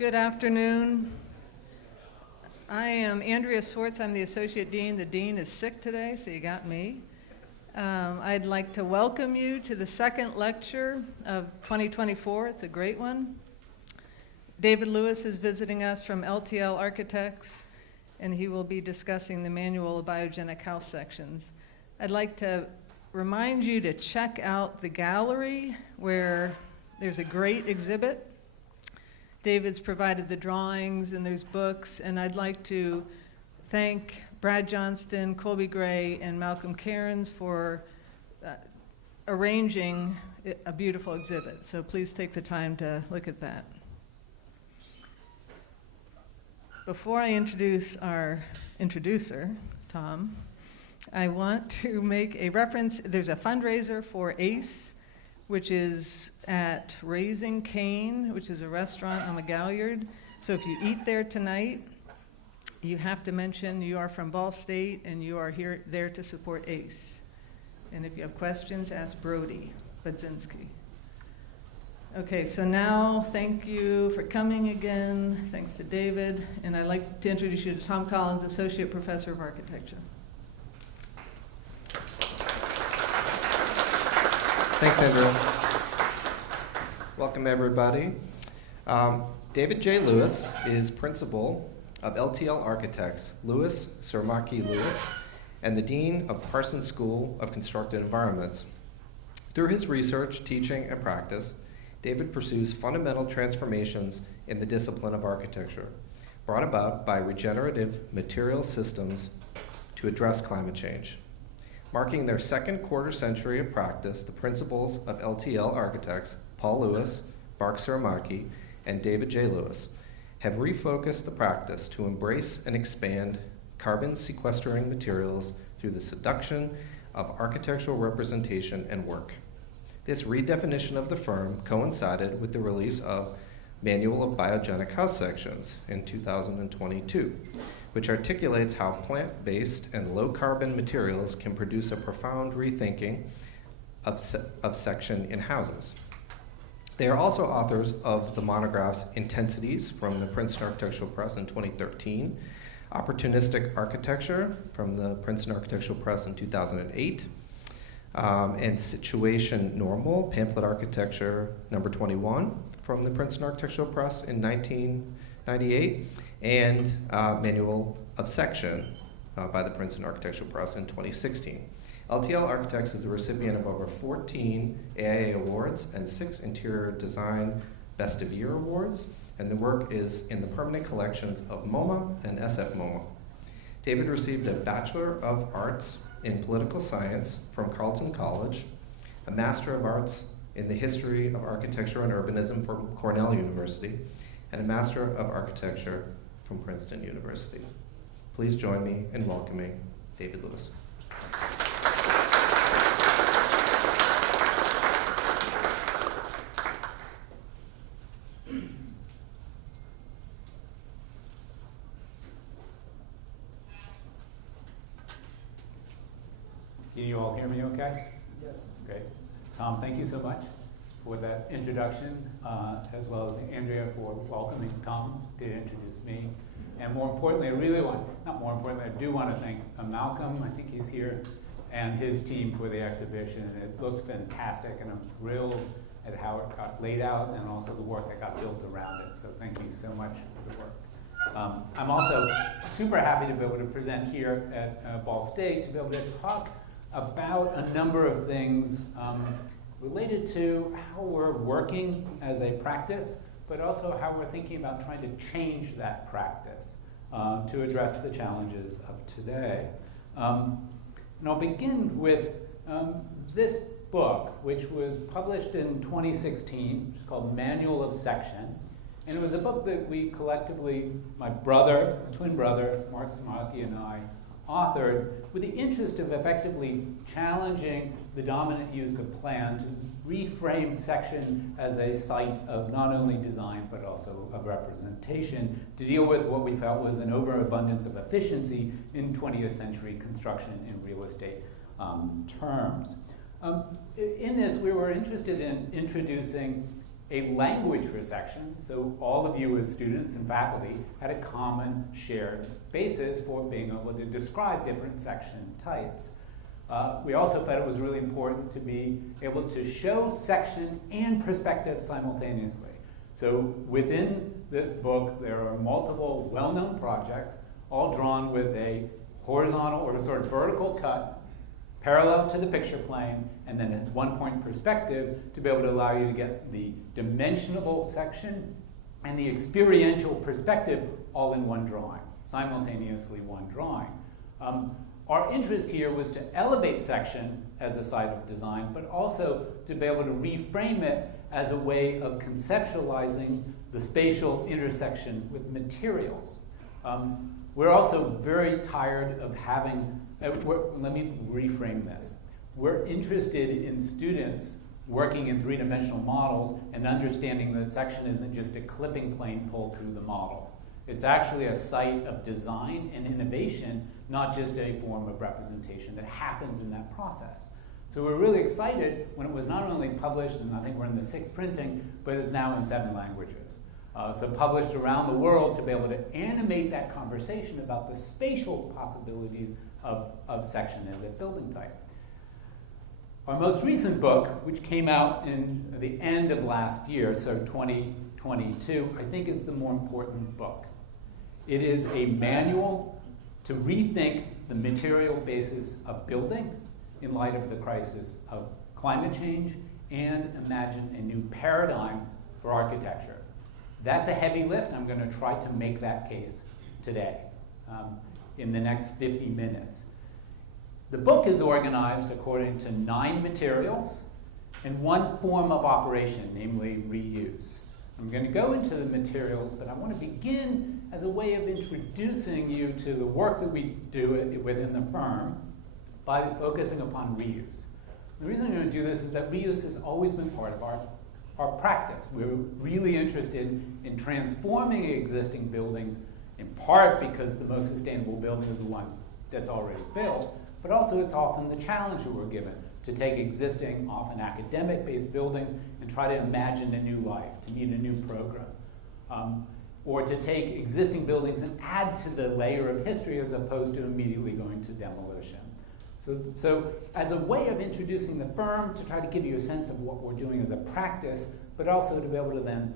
Good afternoon. I am Andrea Swartz. I'm the Associate Dean. The Dean is sick today, so you got me. I'd like to welcome you to the second lecture of 2024. It's a great one. David Lewis is visiting us from LTL Architects, and he will be discussing the Manual of Biogenic House Sections. I'd like to remind you to check out the gallery where there's a great exhibit. David's provided the drawings and there's books, and I'd like to thank Brad Johnston, Colby Gray, and Malcolm Cairns for arranging a beautiful exhibit. So please take the time to look at that. Before I introduce our introducer, Tom, I want to make a reference. There's a fundraiser for ACE, which is at Raising Cane, which is a restaurant on McGalliard. So if you eat there tonight, you have to mention you are from Ball State and you are there to support ACE. And if you have questions, ask Brody Budzinski. Okay, so now thank you for coming again. Thanks to David. And I'd like to introduce you to Tom Collins, Associate Professor of Architecture. Thanks, Andrew. Welcome, everybody. David J. Lewis is principal of LTL Architects, Lewis.Tsurumaki.Lewis, and the Dean of Parsons School of Constructed Environments. Through his research, teaching, and practice, David pursues fundamental transformations in the discipline of architecture, brought about by regenerative material systems to address climate change. Marking their second quarter century of practice, the principals of LTL Architects, Paul Lewis, Mark Tsurumaki, and David J. Lewis, have refocused the practice to embrace and expand carbon sequestering materials through the seduction of architectural representation and work. This redefinition of the firm coincided with the release of Manual of Biogenic House Sections in 2022, which articulates how plant-based and low-carbon materials can produce a profound rethinking of section in houses. They are also authors of the monographs Intensities from the Princeton Architectural Press in 2013, Opportunistic Architecture from the Princeton Architectural Press in 2008, and Situation Normal, Pamphlet Architecture number 21 from the Princeton Architectural Press in 1998, and Manual of Section by the Princeton Architectural Press in 2016. LTL Architects is the recipient of over 14 AIA awards and 6 Interior Design Best of Year awards, and the work is in the permanent collections of MoMA and SF MoMA. David received a Bachelor of Arts in Political Science from Carleton College, a Master of Arts in the History of Architecture and Urbanism from Cornell University, and a Master of Architecture from Princeton University. Please join me in welcoming David Lewis. Can you all hear me okay? Yes. Great. Tom, thank you so much for that introduction, as well as Andrea for welcoming Tom to introduce me. And more importantly, I do want to thank Malcolm, I think he's here, and his team for the exhibition. It looks fantastic, and I'm thrilled at how it got laid out and also the work that got built around it. So thank you so much for the work. I'm also super happy to be able to present here at Ball State, to be able to talk about a number of things related to how we're working as a practice, but also how we're thinking about trying to change that practice to address the challenges of today. And I'll begin with this book, which was published in 2016, which is called Manual of Section. And it was a book that we collectively, my twin brother, Mark Tsurumaki, and I, authored with the interest of effectively challenging the dominant use of plan to reframe section as a site of not only design but also of representation, to deal with what we felt was an overabundance of efficiency in 20th century construction in real estate terms. In this, we were interested in introducing a language for sections, so all of you as students and faculty had a common shared basis for being able to describe different section types. We also felt it was really important to be able to show section and perspective simultaneously. So within this book, there are multiple well-known projects, all drawn with a horizontal or a sort of vertical cut, parallel to the picture plane, and then at one-point perspective to be able to allow you to get the dimensionable section and the experiential perspective all in one drawing, simultaneously one drawing. Our interest here was to elevate section as a site of design, but also to be able to reframe it as a way of conceptualizing the spatial intersection with materials. We're also very tired of having, let me reframe this. We're interested in students working in three-dimensional models and understanding that section isn't just a clipping plane pulled through the model. It's actually a site of design and innovation, not just a form of representation that happens in that process. So we're really excited when it was not only published, and I think we're in the 6th printing, but is now in 7 languages. So published around the world to be able to animate that conversation about the spatial possibilities of section as a building type. Our most recent book, which came out in the end of last year, so 2022, I think is the more important book. It is a manual to rethink the material basis of building in light of the crisis of climate change and imagine a new paradigm for architecture. That's a heavy lift, and I'm going to try to make that case today in the next 50 minutes. The book is organized according to 9 materials and 1 form of operation, namely reuse. I'm going to go into the materials, but I want to begin as a way of introducing you to the work that we do within the firm by focusing upon reuse. The reason I'm going to do this is that reuse has always been part of our practice. We're really interested in transforming existing buildings, in part because the most sustainable building is the one that's already built, but also it's often the challenge that we're given to take existing, often academic-based buildings and try to imagine a new life, to meet a new program. Or to take existing buildings and add to the layer of history as opposed to immediately going to demolition. So as a way of introducing the firm, to try to give you a sense of what we're doing as a practice, but also to be able to then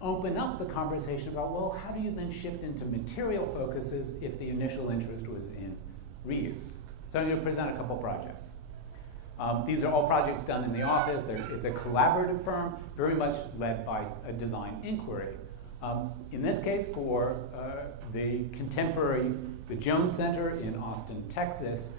open up the conversation about, well, how do you then shift into material focuses if the initial interest was in reuse? So I'm going to present a couple projects. These are all projects done in the office. It's a collaborative firm, very much led by a design inquiry. In this case, for the contemporary, the Jones Center in Austin, Texas,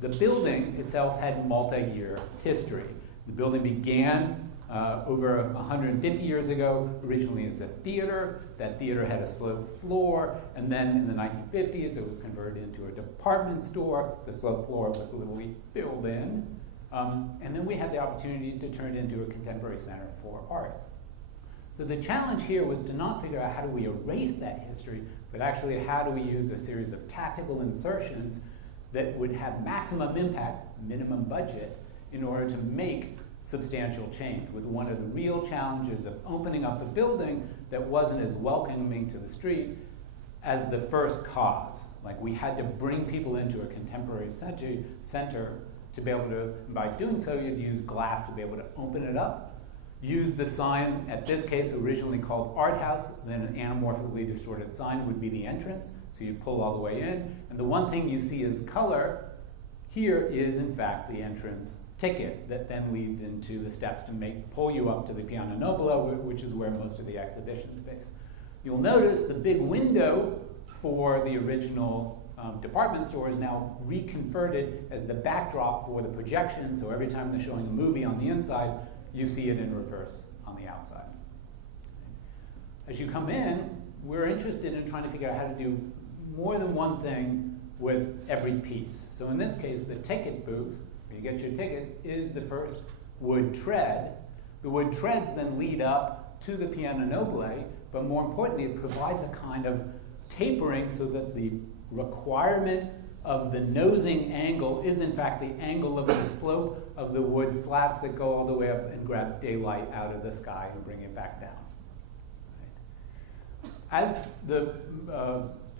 the building itself had multi-year history. The building began over 150 years ago, originally as a theater. That theater had a sloped floor, and then in the 1950s, it was converted into a department store. The sloped floor was literally filled in. And then we had the opportunity to turn it into a contemporary center for art. So the challenge here was to not figure out how do we erase that history, but actually how do we use a series of tactical insertions that would have maximum impact, minimum budget, in order to make substantial change, with one of the real challenges of opening up a building that wasn't as welcoming to the street as the first cause. Like, we had to bring people into a contemporary center to be able to, by doing so, you'd use glass to be able to open it up, use the sign, at this case originally called Art House, then an anamorphically distorted sign would be the entrance, so you pull all the way in, and the one thing you see as color here is in fact the entrance ticket that then leads into the steps to pull you up to the Piano Nobile, which is where most of the exhibition space. You'll notice the big window for the original department store is now reconverted as the backdrop for the projection, so every time they're showing a movie on the inside, you see it in reverse on the outside. As you come in, we're interested in trying to figure out how to do more than one thing with every piece. So in this case, the ticket booth, where you get your tickets, is the first wood tread. The wood treads then lead up to the Piano Nobile, but more importantly, it provides a kind of tapering so that the requirement of the nosing angle is in fact the angle of the slope of the wood slats that go all the way up and grab daylight out of the sky and bring it back down. As the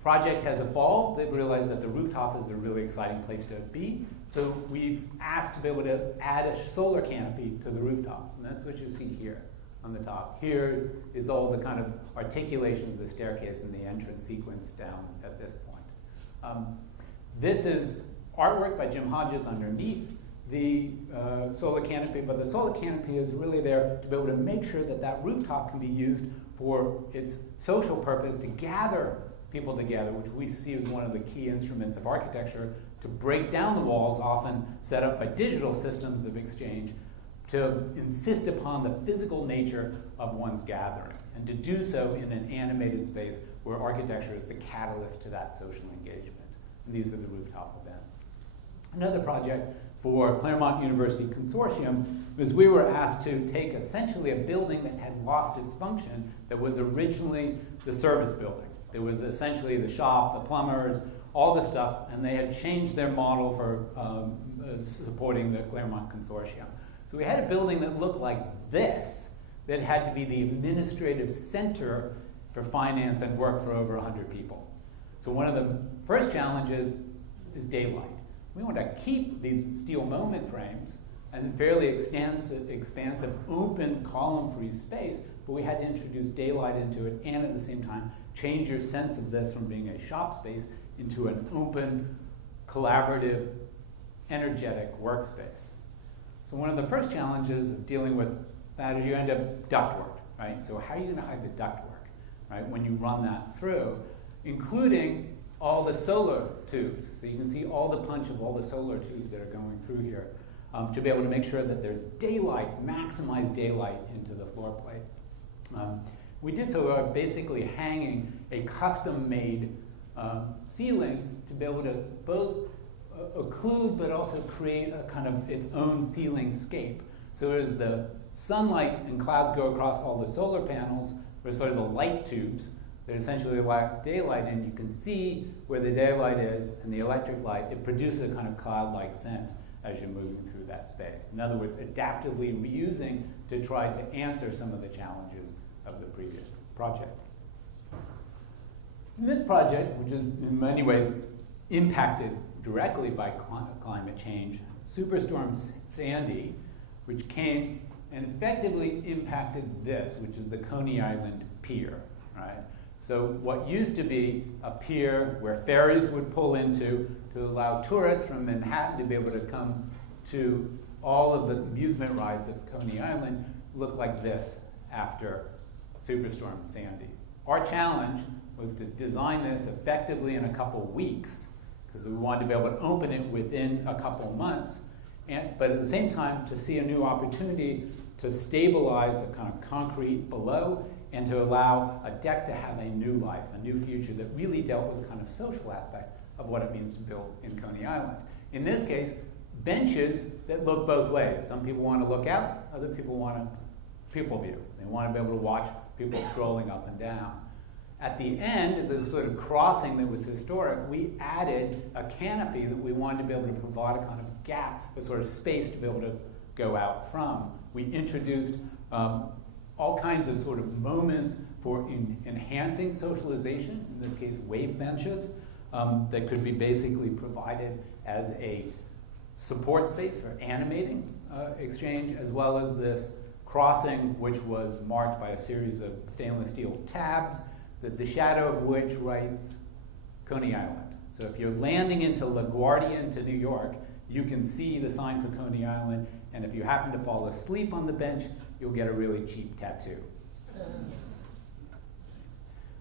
project has evolved, they've realized that the rooftop is a really exciting place to be. So we've asked to be able to add a solar canopy to the rooftop. And that's what you see here on the top. Here is all the kind of articulation of the staircase and the entrance sequence down at this point. This is artwork by Jim Hodges underneath the solar canopy, but the solar canopy is really there to be able to make sure that that rooftop can be used for its social purpose to gather people together, which we see as one of the key instruments of architecture, to break down the walls, often set up by digital systems of exchange, to insist upon the physical nature of one's gathering, and to do so in an animated space where architecture is the catalyst to that social engagement. And these are the rooftop events. Another project for Claremont University Consortium was we were asked to take essentially a building that had lost its function, that was originally the service building. There was essentially the shop, the plumbers, all the stuff, and they had changed their model for supporting the Claremont Consortium. So we had a building that looked like this, that had to be the administrative center for finance and work for over 100 people. So one of the first challenges is daylight. We want to keep these steel moment frames and fairly expansive open column-free space, but we had to introduce daylight into it and at the same time change your sense of this from being a shop space into an open, collaborative, energetic workspace. So one of the first challenges of dealing with that is you end up ductwork, right? So how are you going to hide the ductwork, right, when you run that through, including all the solar tubes. So you can see all the punch of all the solar tubes that are going through here to be able to make sure that there's daylight, maximize daylight into the floor plate. We did so by basically hanging a custom-made ceiling to be able to both occlude but also create a kind of its own ceiling scape. So as the sunlight and clouds go across all the solar panels, there's sort of the light tubes that essentially lack daylight, and you can see where the daylight is and the electric light. It produces a kind of cloud-like sense as you're moving through that space. In other words, adaptively reusing to try to answer some of the challenges of the previous project. In this project, which is in many ways impacted directly by climate change, Superstorm Sandy, which came and effectively impacted this, which is the Coney Island Pier, right? So what used to be a pier where ferries would pull into to allow tourists from Manhattan to be able to come to all of the amusement rides of Coney Island looked like this after Superstorm Sandy. Our challenge was to design this effectively in a couple weeks, because we wanted to be able to open it within a couple months, but at the same time to see a new opportunity to stabilize a kind of concrete below and to allow a deck to have a new life, a new future that really dealt with the kind of social aspect of what it means to build in Coney Island. In this case, benches that look both ways. Some people want to look out, other people want a people view. They want to be able to watch people scrolling up and down. At the end, the sort of crossing that was historic, we added a canopy that we wanted to be able to provide a kind of gap, a sort of space to be able to go out from. We introduced all kinds of sort of moments for enhancing socialization, in this case wave benches, that could be basically provided as a support space for animating exchange, as well as this crossing which was marked by a series of stainless steel tabs, that the shadow of which writes Coney Island. So if you're landing into LaGuardia into New York, you can see the sign for Coney Island, and if you happen to fall asleep on the bench, you'll get a really cheap tattoo.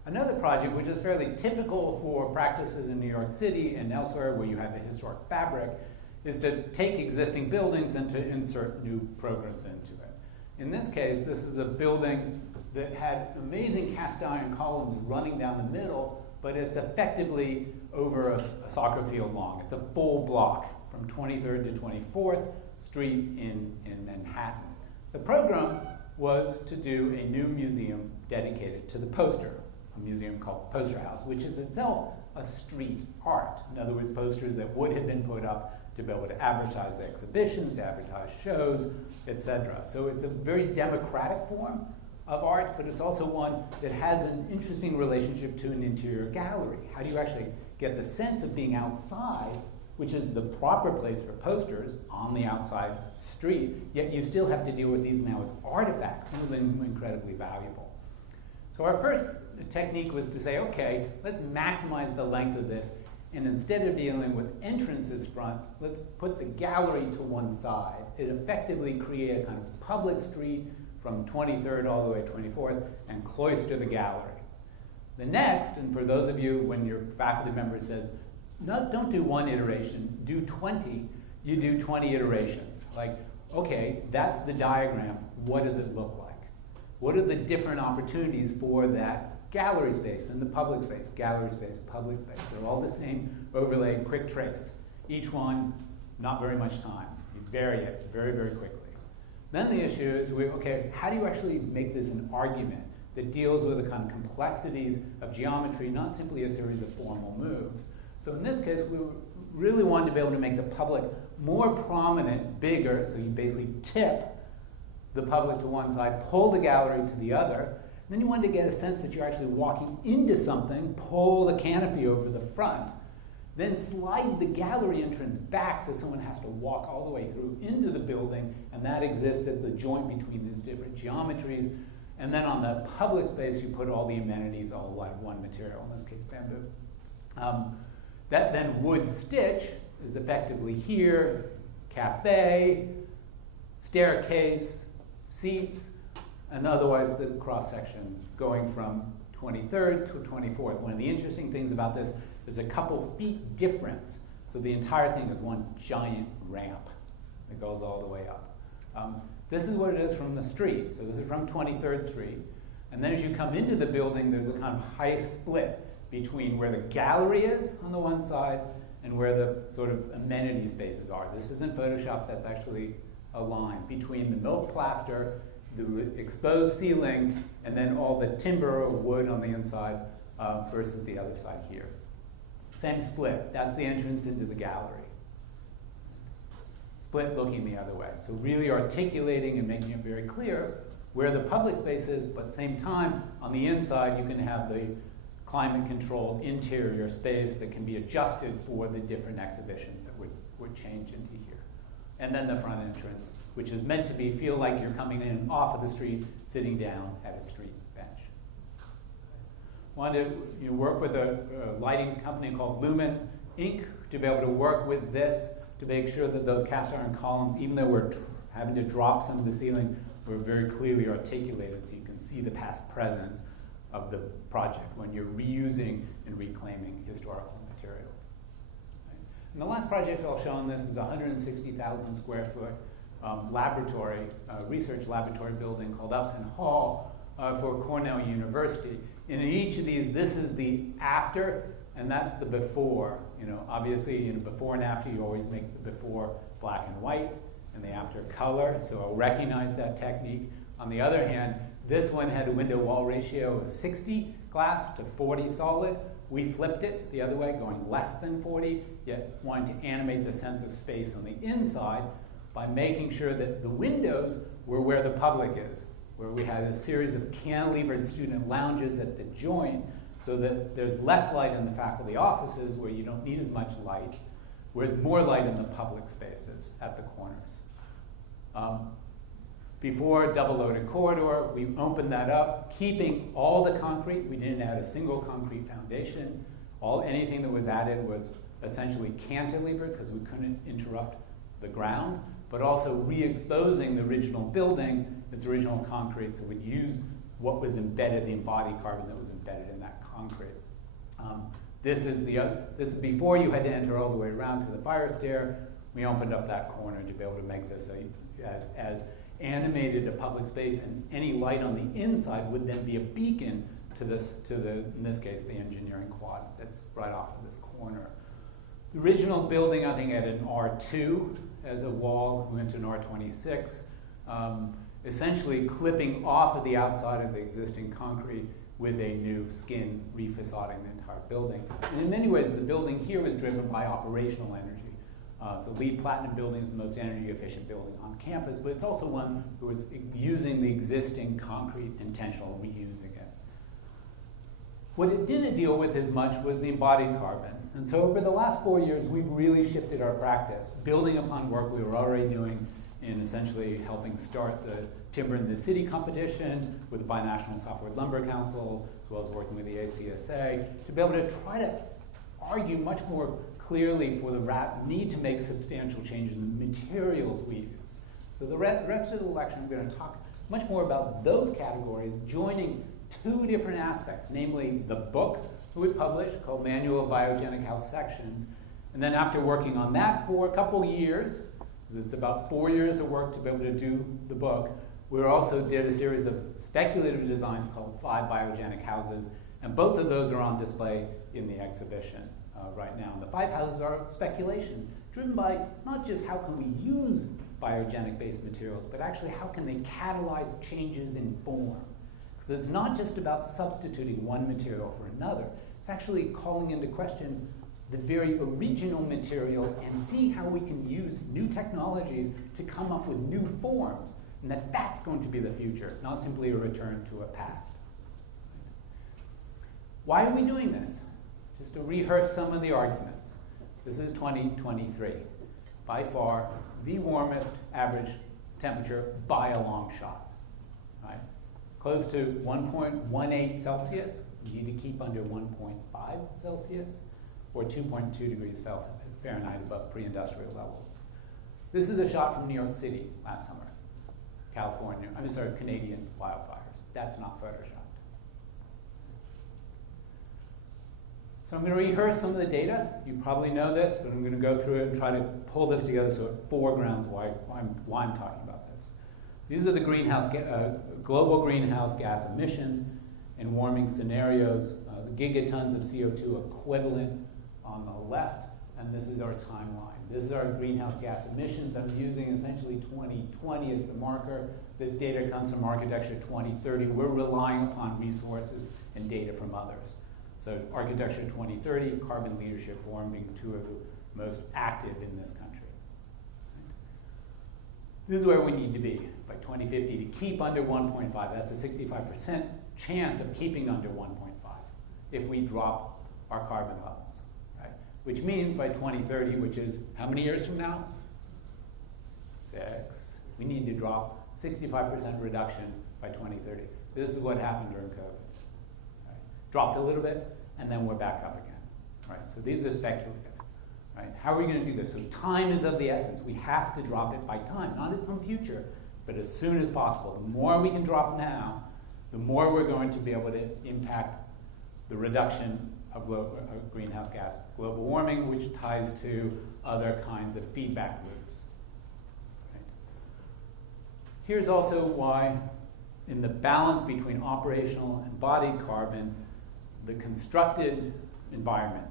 Another project, which is fairly typical for practices in New York City and elsewhere where you have a historic fabric, is to take existing buildings and to insert new programs into it. In this case, this is a building that had amazing cast iron columns running down the middle, but it's effectively over a soccer field long. It's a full block from 23rd to 24th Street in Manhattan. The program was to do a new museum dedicated to the poster, a museum called Poster House, which is itself a street art. In other words, posters that would have been put up to be able to advertise exhibitions, to advertise shows, etc. So it's a very democratic form of art, but it's also one that has an interesting relationship to an interior gallery. How do you actually get the sense of being outside, which is the proper place for posters on the outside street, yet you still have to deal with these now as artifacts, some of them incredibly valuable. So our first technique was to say, okay, let's maximize the length of this, and instead of dealing with entrances front, let's put the gallery to one side. It effectively created a kind of public street from 23rd all the way to 24th and cloister the gallery. The next, and for those of you when your faculty member says, no, don't do one iteration, do 20, you do 20 iterations. Like, okay, that's the diagram, what does it look like? What are the different opportunities for that gallery space and the public space, gallery space, public space? They're all the same overlay, quick trace. Each one, not very much time. You vary it very, very quickly. Then the issue is, okay, how do you actually make this an argument that deals with the kind of complexities of geometry, not simply a series of formal moves? So in this case, we really wanted to be able to make the public more prominent, bigger, so you basically tip the public to one side, pull the gallery to the other. Then you wanted to get a sense that you're actually walking into something, pull the canopy over the front, then slide the gallery entrance back so someone has to walk all the way through into the building, and that exists at the joint between these different geometries. And then on the public space, you put all the amenities all like one material, in this case bamboo. That then wood stitch is effectively here, cafe, staircase, seats, and otherwise the cross-section going from 23rd to 24th. One of the interesting things about this is a couple feet difference, so the entire thing is one giant ramp that goes all the way up. This is what it is from the street. So this is from 23rd Street. And then as you come into the building, there's a kind of high split between where the gallery is on the one side and where the sort of amenity spaces are. This isn't Photoshop, that's actually a line between the milk plaster, the exposed ceiling, and then all the timber or wood on the inside versus the other side here. Same split, that's the entrance into the gallery. Split looking the other way. So really articulating and making it very clear where the public space is, but at the same time, on the inside, you can have the climate-controlled interior space that can be adjusted for the different exhibitions that would change into here. And then the front entrance, which is meant to feel like you're coming in off of the street, sitting down at a street bench. Wanted to work with a lighting company called Lumen Inc. to be able to work with this to make sure that those cast iron columns, even though we're having to drop some of the ceiling, were very clearly articulated so you can see the past presence of the project when you're reusing and reclaiming historical materials. Right? And the last project I'll show on this is a 160,000 square foot laboratory, research laboratory building called Upson Hall for Cornell University. And in each of these, this is the after, and that's the before. You know, obviously, before and after, you always make the before black and white, and the after color. So I'll recognize that technique. On the other hand, this one had a window-wall ratio of 60 glass to 40 solid. We flipped it the other way, going less than 40, yet wanting to animate the sense of space on the inside by making sure that the windows were where the public is, where we had a series of cantilevered student lounges at the joint so that there's less light in the faculty offices where you don't need as much light, whereas more light in the public spaces at the corners. Before double-loaded corridor, we opened that up, keeping all the concrete. We didn't add a single concrete foundation. Anything that was added was essentially cantilevered because we couldn't interrupt the ground, but also re-exposing the original building, its original concrete, so we'd use what was embedded, the embodied carbon that was embedded in that concrete. This is before you had to enter all the way around to the fire stair. We opened up that corner to be able to make this as animated a public space, and any light on the inside would then be a beacon to in this case, the engineering quad that's right off of this corner. The original building, I think, had an R2 as a wall. We went to an R26, essentially clipping off of the outside of the existing concrete with a new skin refacading the entire building. And in many ways, the building here was driven by operational energy. So LEED Platinum building is the most energy efficient building on campus, but it's also one who is using the existing concrete intentional, reusing it. What it didn't deal with as much was the embodied carbon. And so over the last 4 years, we've really shifted our practice, building upon work we were already doing in essentially helping start the Timber in the City competition with the Binational Softwood Lumber Council, as well as working with the ACSA, to be able to try to argue much more clearly for the need to make substantial changes in the materials we use. So the rest of the lecture, I'm going to talk much more about those categories, joining two different aspects, namely the book that we published called Manual of Biogenic House Sections. And then after working on that for a couple years, because it's about 4 years of work to be able to do the book, we also did a series of speculative designs called 5 Biogenic Houses, and both of those are on display in the exhibition right now. And the 5 houses are speculations, driven by not just how can we use biogenic-based materials, but actually how can they catalyze changes in form. Because it's not just about substituting one material for another. It's actually calling into question the very original material and see how we can use new technologies to come up with new forms, and that's going to be the future, not simply a return to a past. Why are we doing this? Just to rehearse some of the arguments. This is 2023. By far, the warmest average temperature by a long shot. Right? Close to 1.18 Celsius. You need to keep under 1.5 Celsius, or 2.2 degrees Fahrenheit above pre-industrial levels. This is a shot from New York City last summer. Canadian wildfires. That's not photoshopped. So I'm going to rehearse some of the data. You probably know this, but I'm going to go through it and try to pull this together so it foregrounds why I'm talking about this. These are the global greenhouse gas emissions and warming scenarios, the gigatons of CO2 equivalent on the left, and this is our timeline. This is our greenhouse gas emissions. I'm using essentially 2020 as the marker. This data comes from Architecture 2030. We're relying upon resources and data from others. So Architecture 2030, Carbon Leadership Forum being two of the most active in this country. This is where we need to be by 2050 to keep under 1.5. That's a 65% chance of keeping under 1.5 if we drop our carbon levels. Right? Which means by 2030, which is how many years from now? 6. We need to drop 65% reduction by 2030. This is what happened during COVID. Right? Dropped a little bit, and then we're back up again. Right? So these are speculative. Right? How are we going to do this? So time is of the essence. We have to drop it by time, not at some future, but as soon as possible. The more we can drop now, the more we're going to be able to impact the reduction of greenhouse gas global warming, which ties to other kinds of feedback loops. Right? Here's also why, in the balance between operational and embodied carbon, the constructed environment,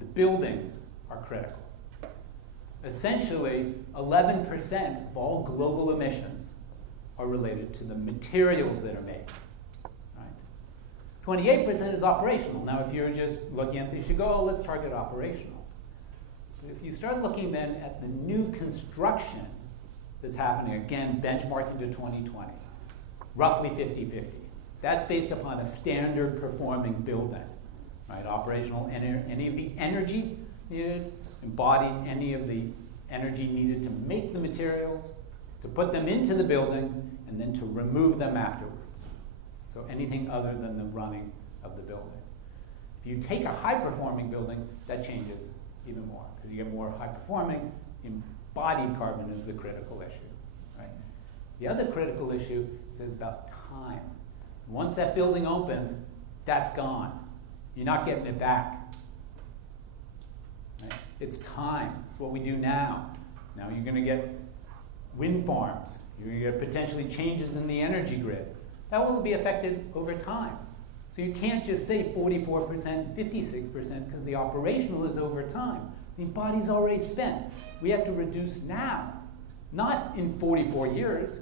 the buildings, are critical. Essentially, 11% of all global emissions are related to the materials that are made. Right? 28% is operational. Now, if you're just looking at this, you go, oh, let's target operational. So if you start looking then at the new construction that's happening, again, benchmarking to 2020, roughly 50-50. That's based upon a standard performing building. Right? Operational, any of the energy needed, embodied any of the energy needed to make the materials, to put them into the building, and then to remove them afterwards. So anything other than the running of the building. If you take a high-performing building, that changes even more, because you get more high-performing. Embodied carbon is the critical issue. Right? The other critical issue is about time. Once that building opens, that's gone. You're not getting it back. Right? It's time. It's what we do now. Now you're going to get wind farms. You're going to get potentially changes in the energy grid. That will be affected over time. So you can't just say 44%, 56%, because the operational is over time. The embodied's already spent. We have to reduce now, not in 44 years,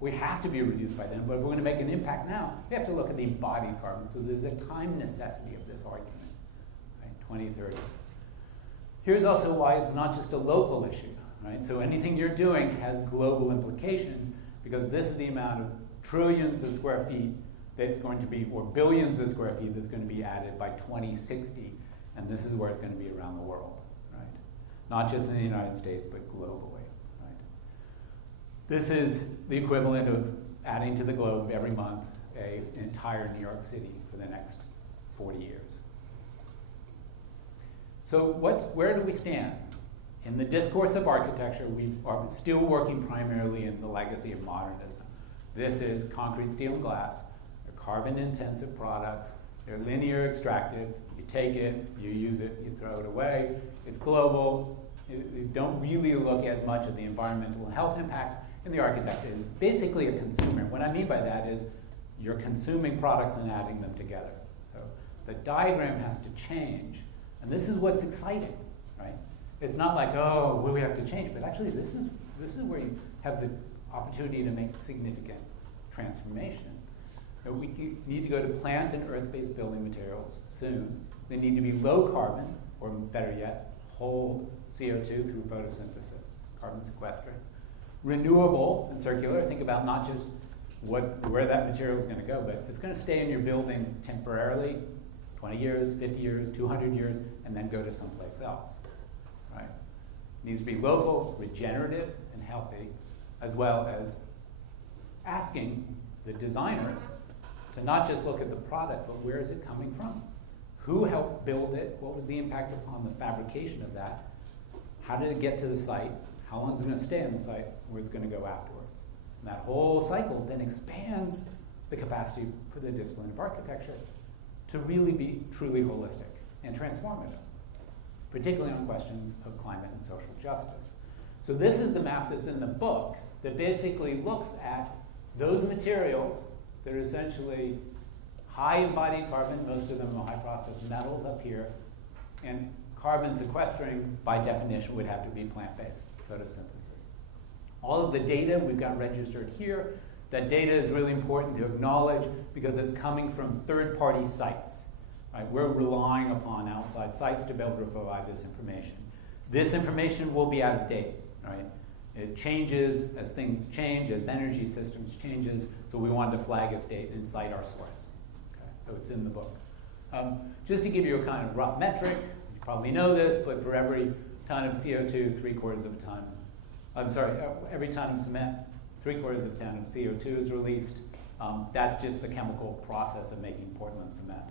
We have to be reduced by then, but if we're going to make an impact now, we have to look at the embodied carbon. So there's a time necessity of this argument, right? 2030. Here's also why it's not just a local issue, right? So anything you're doing has global implications, because this is the amount of trillions of square feet that's going to be, or billions of square feet that's going to be added by 2060, and this is where it's going to be around the world, right? Not just in the United States, but globally. This is the equivalent of adding to the globe every month an entire New York City for the next 40 years. So where do we stand? In the discourse of architecture, we are still working primarily in the legacy of modernism. This is concrete, steel, and glass. They're carbon-intensive products. They're linear extractive. You take it, you use it, you throw it away. It's global. You don't really look as much at the environmental and health impacts. And the architect is basically a consumer. What I mean by that is you're consuming products and adding them together. So the diagram has to change. And this is what's exciting, right? It's not like, oh, well, we have to change. But actually, this is where you have the opportunity to make significant transformation. We need to go to plant and earth-based building materials soon. They need to be low carbon, or better yet, hold CO2 through photosynthesis, carbon sequestering. Renewable and circular, think about not just where that material is going to go, but it's going to stay in your building temporarily, 20 years, 50 years, 200 years, and then go to someplace else, right? It needs to be local, regenerative, and healthy, as well as asking the designers to not just look at the product, but where is it coming from? Who helped build it? What was the impact upon the fabrication of that? How did it get to the site? How long is it going to stay on the site? Where is it going to go afterwards? And that whole cycle then expands the capacity for the discipline of architecture to really be truly holistic and transformative, particularly on questions of climate and social justice. So this is the map that's in the book that basically looks at those materials that are essentially high embodied carbon, most of them are high processed metals up here, and carbon sequestering, by definition, would have to be plant-based photosynthesis. All of the data we've got registered here. That data is really important to acknowledge because it's coming from third-party sites. Right? We're relying upon outside sites to be able to provide this information. This information will be out of date. Right? It changes as things change, as energy systems changes, so we wanted to flag its date and cite our source. Okay? So it's in the book. Just to give you a kind of rough metric, you probably know this, but for every ton of CO2, 3/4 of a ton. Every ton of cement, 3/4 of a ton of CO2 is released. That's just the chemical process of making Portland cement.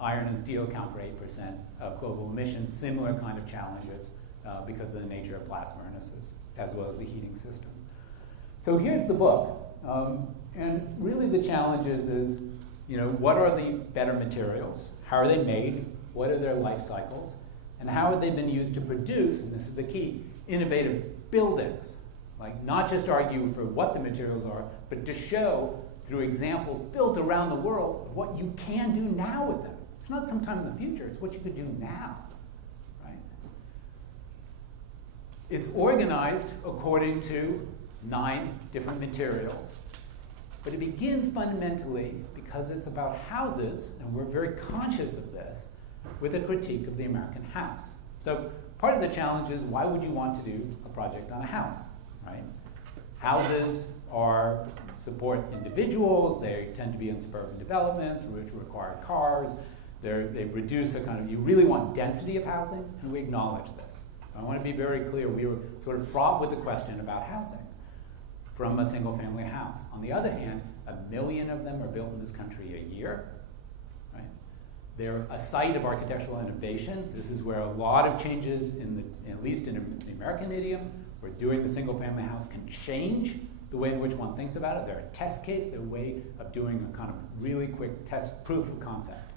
Iron and steel account for 8% of global emissions, similar kind of challenges because of the nature of blast furnaces, as well as the heating system. So here's the book. And really the challenge is, what are the better materials? How are they made? What are their life cycles? And how have they been used to produce, and this is the key, innovative buildings? Like, not just argue for what the materials are, but to show through examples built around the world what you can do now with them. It's not sometime in the future, it's what you could do now, right? It's organized according to 9 different materials, but it begins fundamentally, because it's about houses, and we're very conscious of this, with a critique of the American house. So part of the challenge is, why would you want to do a project on a house, right? Houses support individuals. They tend to be in suburban developments, which require cars. They reduce you really want density of housing, and we acknowledge this. I want to be very clear, we were sort of fraught with the question about housing from a single family house. On the other hand, 1 million of them are built in this country a year. They're a site of architectural innovation. This is where a lot of changes, at least in the American idiom, where doing the single-family house can change the way in which one thinks about it. They're a test case. They're a way of doing a kind of really quick test proof of concept.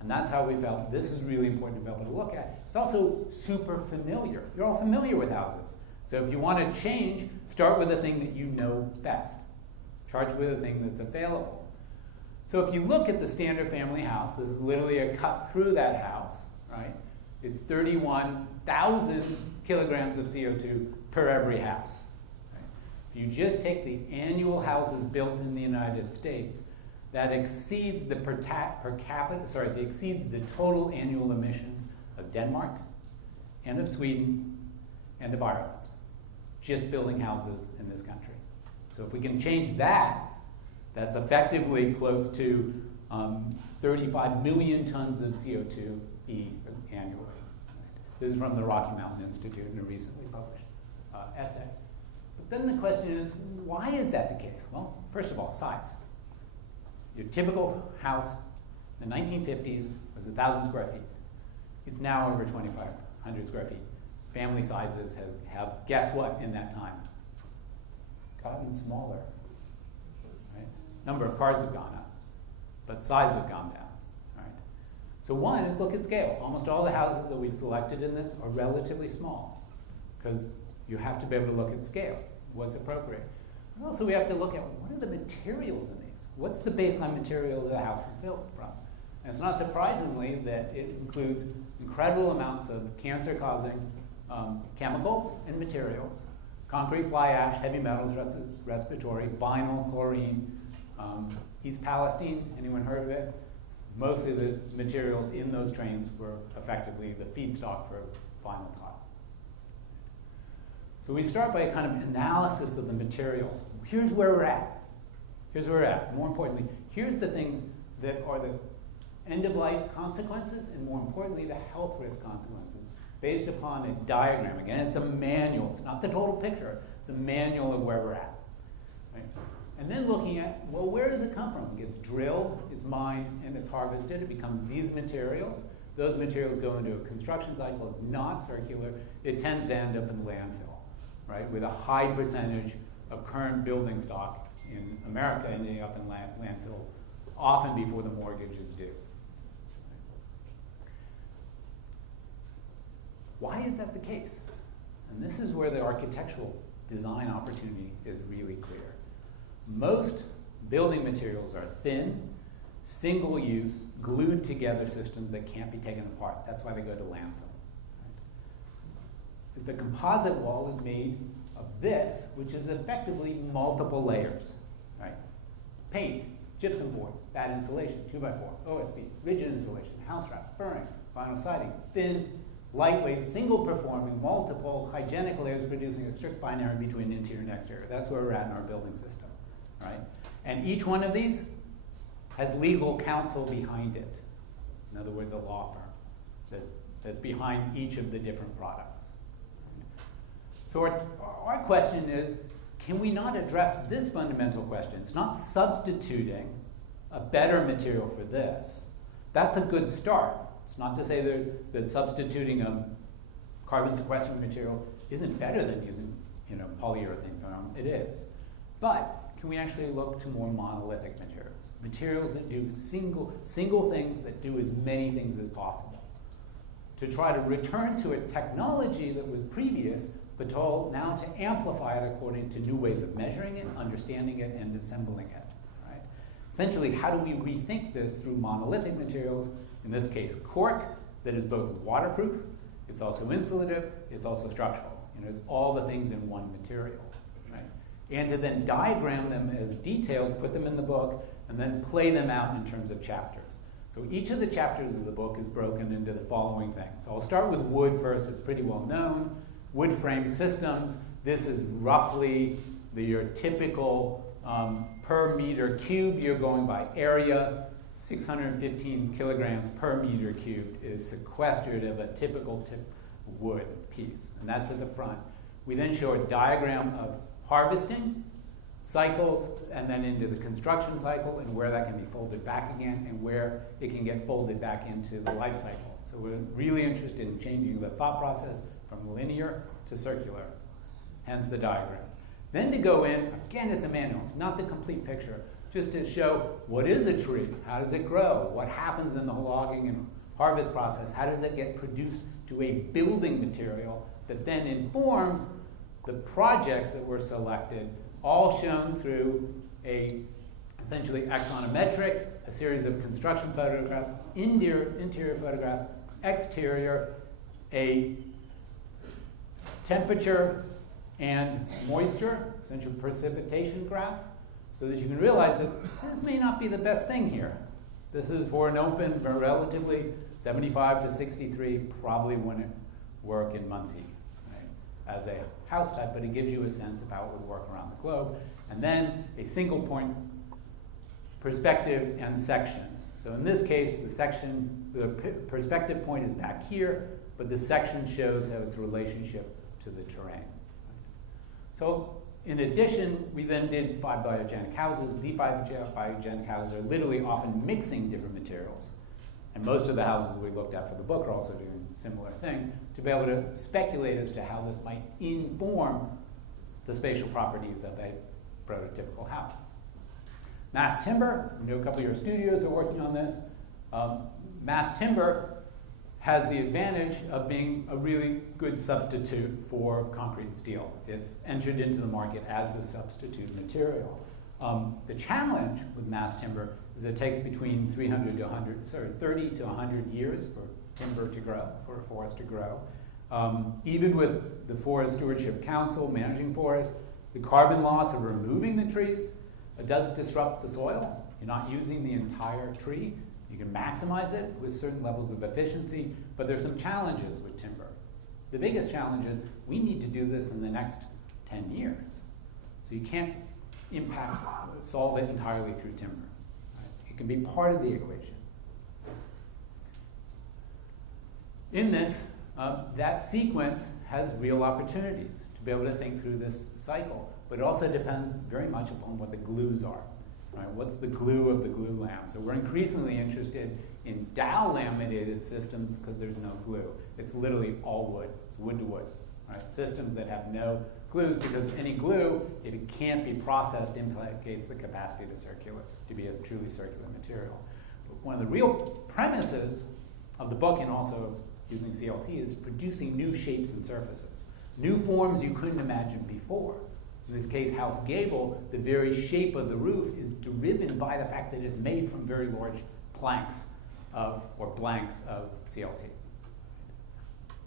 And that's how we felt this is really important to be able to look at. It's also super familiar. You're all familiar with houses. So if you want to change, start with the thing that you know best. Start with the thing that's available. So if you look at the standard family house, this is literally a cut through that house, right? It's 31,000 kilograms of CO2 per every house. Right? If you just take the annual houses built in the United States, that exceeds the exceeds the total annual emissions of Denmark and of Sweden and of Ireland, just building houses in this country. So if we can change that, that's effectively close to 35 million tons of CO2e annually. This is from the Rocky Mountain Institute in a recently published essay. But then the question is, why is that the case? Well, first of all, size. Your typical house in the 1950s was 1,000 square feet. It's now over 2,500 square feet. Family sizes have, guess what, in that time? Gotten smaller. Right? Number of cars have gone up, but size have gone down. Right? So one is look at scale. Almost all the houses that we've selected in this are relatively small, because you have to be able to look at scale, what's appropriate. And also we have to look at what are the materials in these? What's the baseline material that the house is built from? And it's not surprisingly that it includes incredible amounts of cancer-causing chemicals and materials, concrete, fly ash, heavy metals, respiratory, vinyl, chlorine. East Palestine, anyone heard of it? Most of the materials in those trains were effectively the feedstock for vinyl tile. So we start by a kind of analysis of the materials. Here's where we're at. Here's where we're at. More importantly, here's the things that are the end-of-life consequences, and more importantly, the health risk consequences, based upon a diagram. Again, it's a manual. It's not the total picture. It's a manual of where we're at. Right? And then looking at, well, where does it come from? It gets drilled, it's mined, and it's harvested. It becomes these materials. Those materials go into a construction cycle. It's not circular. It tends to end up in landfill, right, with a high percentage of current building stock in America ending up in landfill, often before the mortgage is due. Why is that the case? And this is where the architectural design opportunity is really clear. Most building materials are thin, single-use, glued together systems that can't be taken apart. That's why they go to landfill. Right? The composite wall is made of this, which is effectively multiple layers. Right? Paint, gypsum board, bad insulation, 2x4, OSB, rigid insulation, house wrap, furring, vinyl siding, thin, lightweight, single-performing, multiple hygienic layers producing a strict binary between interior and exterior. That's where we're at in our building system, right? And each one of these has legal counsel behind it. In other words, a law firm that's behind each of the different products. So our question is, can we not address this fundamental question? It's not substituting a better material for this. That's a good start. It's not to say that substituting a carbon sequestering material isn't better than using polyurethane foam. It is. But can we actually look to more monolithic materials? Materials that do single things that do as many things as possible. To try to return to a technology that was previous, but now to amplify it according to new ways of measuring it, understanding it, and assembling it. Right? Essentially, how do we rethink this through monolithic materials? In this case, cork, that is both waterproof, it's also insulative, it's also structural. It's all the things in one material. Right? And to then diagram them as details, put them in the book, and then play them out in terms of chapters. So each of the chapters of the book is broken into the following things. So I'll start with wood first. It's pretty well known. Wood frame systems. This is roughly your typical per meter cube. You're going by area. 615 kilograms per meter cubed is sequestered of a typical wood piece, and that's at the front. We then show a diagram of harvesting cycles and then into the construction cycle and where that can be folded back again and where it can get folded back into the life cycle. So we're really interested in changing the thought process from linear to circular, hence the diagrams. Then to go in, again, it's a manual, it's not the complete picture, just to show what is a tree, how does it grow, what happens in the logging and harvest process, how does it get produced to a building material that then informs the projects that were selected, all shown through essentially axonometric, a series of construction photographs, interior photographs, exterior, a temperature and moisture essentially precipitation graph, so that you can realize that this may not be the best thing here. This is for an open, but relatively 75 to 63 probably wouldn't work in Muncie, right, as a house type, but it gives you a sense of how it would work around the globe. And then a single point perspective and section. So in this case, the perspective point is back here, but the section shows how its relationship to the terrain. So in addition, we then did 5 biogenic houses. The 5 biogenic houses are literally often mixing different materials. And most of the houses we looked at for the book are also doing a similar thing, to be able to speculate as to how this might inform the spatial properties of a prototypical house. Mass timber, I know a couple of your studios are working on this. Mass timber has the advantage of being a really good substitute for concrete and steel. It's entered into the market as a substitute material. The challenge with mass timber is it takes between 30 to 100 years for timber to grow, for a forest to grow. Even with the Forest Stewardship Council managing forests, the carbon loss of removing the trees, it does disrupt the soil. You're not using the entire tree. You can maximize it with certain levels of efficiency, but there's some challenges with timber. The biggest challenge is we need to do this in the next 10 years. So you can't solve it entirely through timber. Right? It can be part of the equation. In this, that sequence has real opportunities to be able to think through this cycle, but it also depends very much upon what the glues are. Right? What's the glue of the glue lam? So we're increasingly interested in Dow laminated systems because there's no glue. It's literally all wood. It's wood to wood. Right? Systems that have no glues, because any glue, if it can't be processed, implicates the capacity to be a truly circular material. But one of the real premises of the book, and also using CLT, is producing new shapes and surfaces, new forms you couldn't imagine before. In this case, house gable, the very shape of the roof is driven by the fact that it's made from very large planks or blanks of CLT.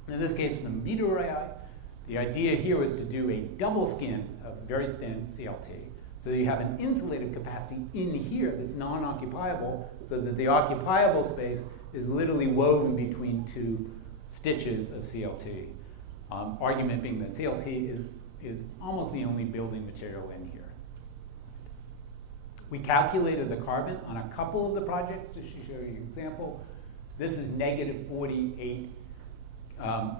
In this case, the meteorite, the idea here was to do a double skin of very thin CLT, so that you have an insulated capacity in here that's non-occupiable, so that the occupiable space is literally woven between two stitches of CLT. Argument being that CLT is almost the only building material in here. We calculated the carbon on a couple of the projects to show you an example. This is negative 48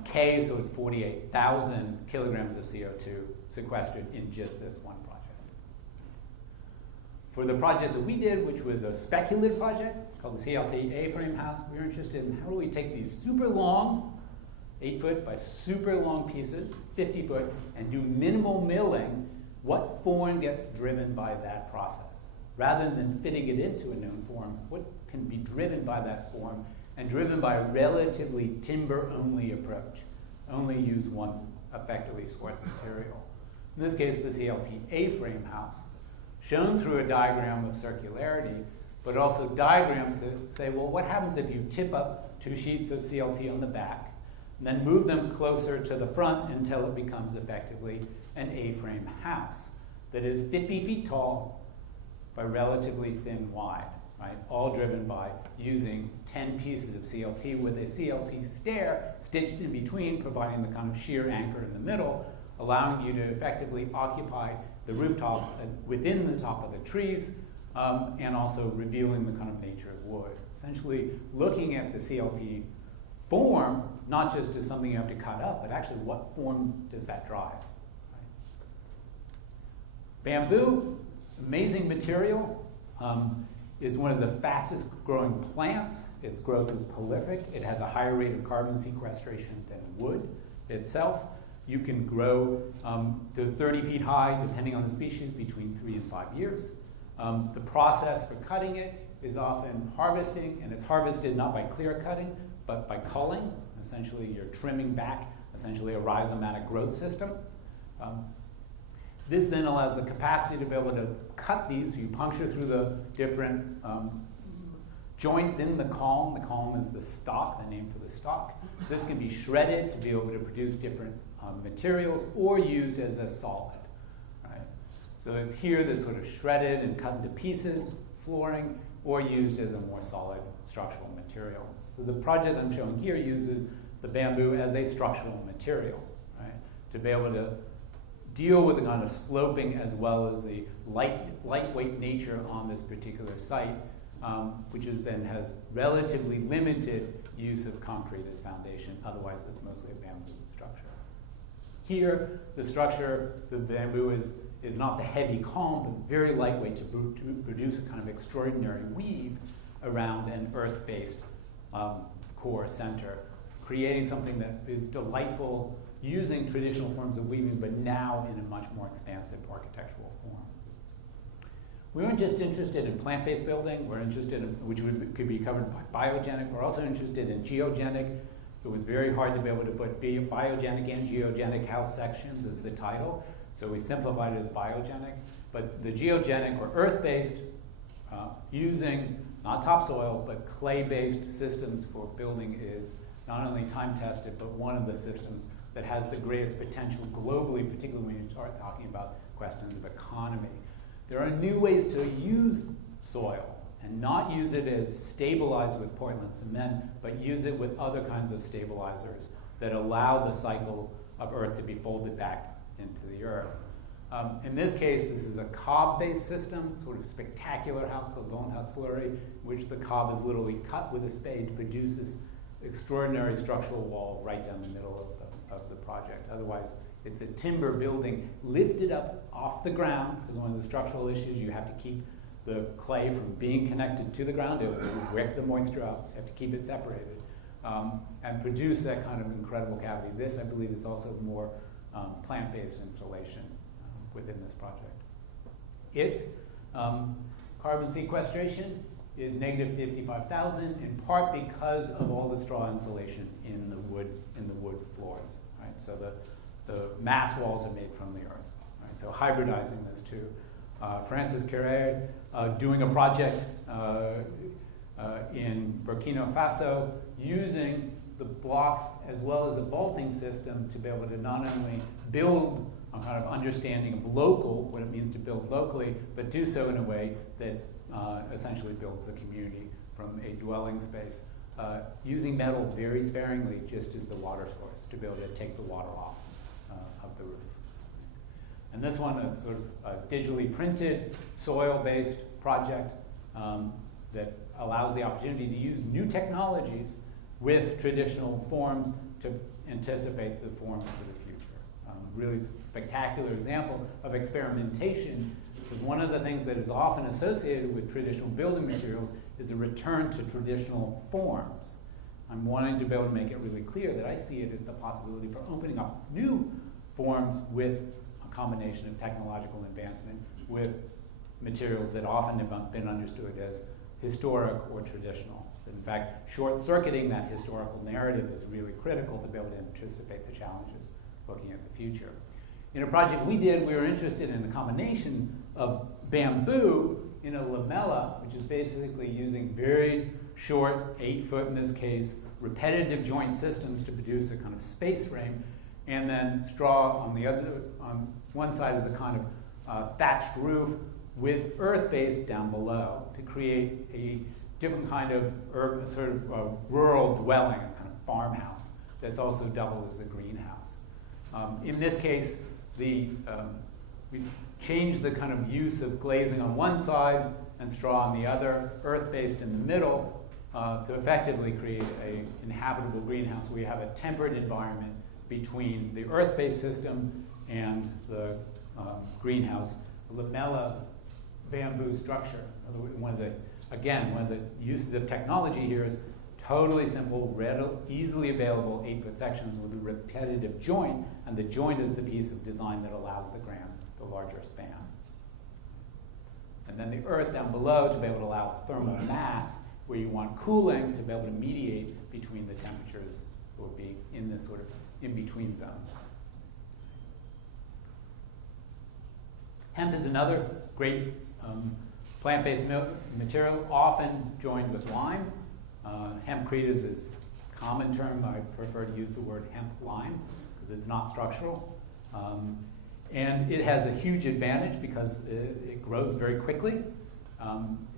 K, so it's 48,000 kilograms of CO2 sequestered in just this one project. For the project that we did, which was a speculative project called the CLT A-frame house, we were interested in how do we take these super long, 8-foot by super long pieces, 50 foot, and do minimal milling. What form gets driven by that process? Rather than fitting it into a known form, what can be driven by that form and driven by a relatively timber-only approach? Only use one effectively source material. In this case, the CLT A-frame house, shown through a diagram of circularity, but also diagrammed to say, well, what happens if you tip up 2 sheets of CLT on the back, and then move them closer to the front until it becomes effectively an A-frame house that is 50 feet tall by relatively thin wide, right? All driven by using 10 pieces of CLT with a CLT stair stitched in between, providing the kind of shear anchor in the middle, allowing you to effectively occupy the rooftop within the top of the trees, and also revealing the kind of nature of wood. Essentially looking at the CLT form, not just as something you have to cut up, but actually what form does that drive? Right? Bamboo, amazing material, is one of the fastest growing plants. Its growth is prolific. It has a higher rate of carbon sequestration than wood itself. You can grow to 30 feet high, depending on the species, between 3 and 5 years. The process for cutting it is often harvesting, and it's harvested not by clear cutting, but by culling. Essentially, you're trimming back, essentially a rhizomatic growth system. This then allows the capacity to be able to cut these. You puncture through the different joints in the culm. The culm is the stalk, the name for the stalk. This can be shredded to be able to produce different materials or used as a solvent. Right? So it's here this sort of shredded and cut into pieces flooring, or used as a more solid structural material. So the project I'm showing here uses the bamboo as a structural material, right? To be able to deal with the kind of sloping as well as the lightweight nature on this particular site, which then has relatively limited use of concrete as foundation. Otherwise, it's mostly a bamboo structure. Here, the structure, the bamboo is not the heavy column, but very lightweight to produce a kind of extraordinary weave around an earth-based core center, creating something that is delightful using traditional forms of weaving, but now in a much more expansive architectural form. We weren't just interested in plant-based building, we're interested in, which could be covered by biogenic, we're also interested in geogenic. It was very hard to be able to put biogenic and geogenic house sections as the title, so we simplified it as biogenic. But the geogenic or earth-based, using not topsoil, but clay-based systems for building is not only time-tested, but one of the systems that has the greatest potential globally, particularly when you start talking about questions of economy. There are new ways to use soil and not use it as stabilized with Portland cement, but use it with other kinds of stabilizers that allow the cycle of earth to be folded back into the earth. In this case, this is a cob-based system, sort of spectacular house called Bone House Fleury, which the cob is literally cut with a spade to produce this extraordinary structural wall right down the middle of the project. Otherwise, it's a timber building lifted up off the ground, because one of the structural issues, you have to keep the clay from being connected to the ground. It will wick the moisture out. You have to keep it separated and produce that kind of incredible cavity. This, I believe, is also more plant-based insulation within this project. Its carbon sequestration is negative 55,000, in part because of all the straw insulation in the wood floors. Right? So the mass walls are made from the earth. Right? So hybridizing those two. Francis Carrère doing a project in Burkina Faso using the blocks as well as a vaulting system to be able to not only build a kind of understanding of local, what it means to build locally, but do so in a way that essentially builds the community from a dwelling space, using metal very sparingly just as the water source to be able to take the water off of the roof. And this one, a sort of digitally printed, soil-based project that allows the opportunity to use new technologies with traditional forms to anticipate the forms for the future. Really spectacular example of experimentation, because one of the things that is often associated with traditional building materials is a return to traditional forms. I'm wanting to be able to make it really clear that I see it as the possibility for opening up new forms with a combination of technological advancement with materials that often have been understood as historic or traditional. In fact, short-circuiting that historical narrative is really critical to be able to anticipate the challenges looking at the future. In a project we did, we were interested in the combination of bamboo in a lamella, which is basically using very short, 8-foot in this case, repetitive joint systems to produce a kind of space frame, and then straw on the other. On one side is a kind of thatched roof with earth base down below to create a different kind of sort of rural dwelling, a kind of farmhouse that's also doubled as a greenhouse. In this case, we changed the kind of use of glazing on one side and straw on the other, earth-based in the middle, to effectively create an inhabitable greenhouse. We have a tempered environment between the earth-based system and the greenhouse lamella bamboo structure. One of the uses of technology here is totally simple, easily available 8-foot sections with a repetitive joint, and the joint is the piece of design that allows the larger span. And then the earth down below to be able to allow thermal mass, where you want cooling to be able to mediate between the temperatures that would be in this sort of in-between zone. Hemp is another great plant-based material, often joined with lime. Hempcrete is a common term. I prefer to use the word hemp lime because it's not structural. And it has a huge advantage because it grows very quickly.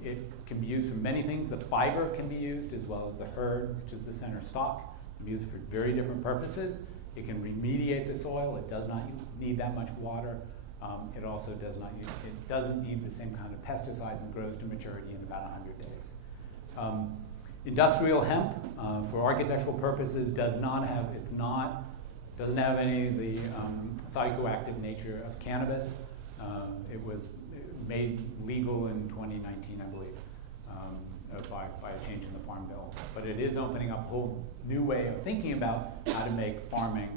It can be used for many things. The fiber can be used as well as the hurd, which is the center stalk. It can be used for very different purposes. It can remediate the soil. It does not need that much water. It also doesn't need the same kind of pesticides and grows to maturity in about 100 days. Industrial hemp, for architectural purposes, doesn't have any of the psychoactive nature of cannabis. It was made legal in 2019, I believe, by a change in the Farm Bill. But it is opening up a whole new way of thinking about how to make farming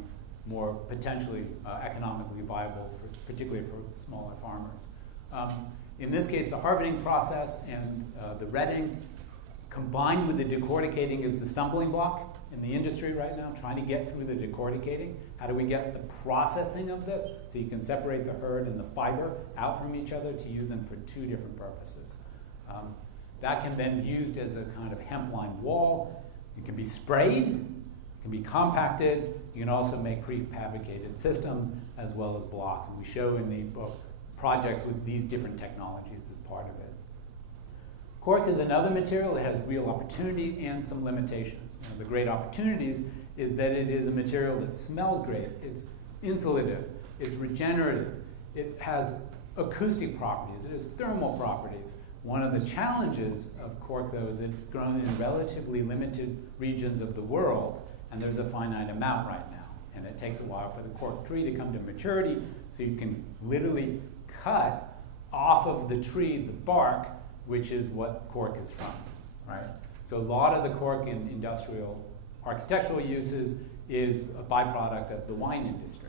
more potentially economically viable, particularly for smaller farmers. In this case, the harvesting process and the retting combined with the decorticating is the stumbling block in the industry right now, trying to get through the decorticating. How do we get the processing of this so you can separate the hurd and the fiber out from each other to use them for two different purposes? That can then be used as a kind of hemp-lined wall. It can be sprayed, it can be compacted. You can also make prefabricated systems as well as blocks. And we show in the book projects with these different technologies as part of it. Cork is another material that has real opportunity and some limitations. One of the great opportunities is that it is a material that smells great. It's insulative, it's regenerative, it has acoustic properties, it has thermal properties. One of the challenges of cork, though, is it's grown in relatively limited regions of the world, and there's a finite amount right now. And it takes a while for the cork tree to come to maturity, so you can literally cut off of the tree the bark, which is what cork is from, right? So a lot of the cork in industrial architectural uses is a byproduct of the wine industry.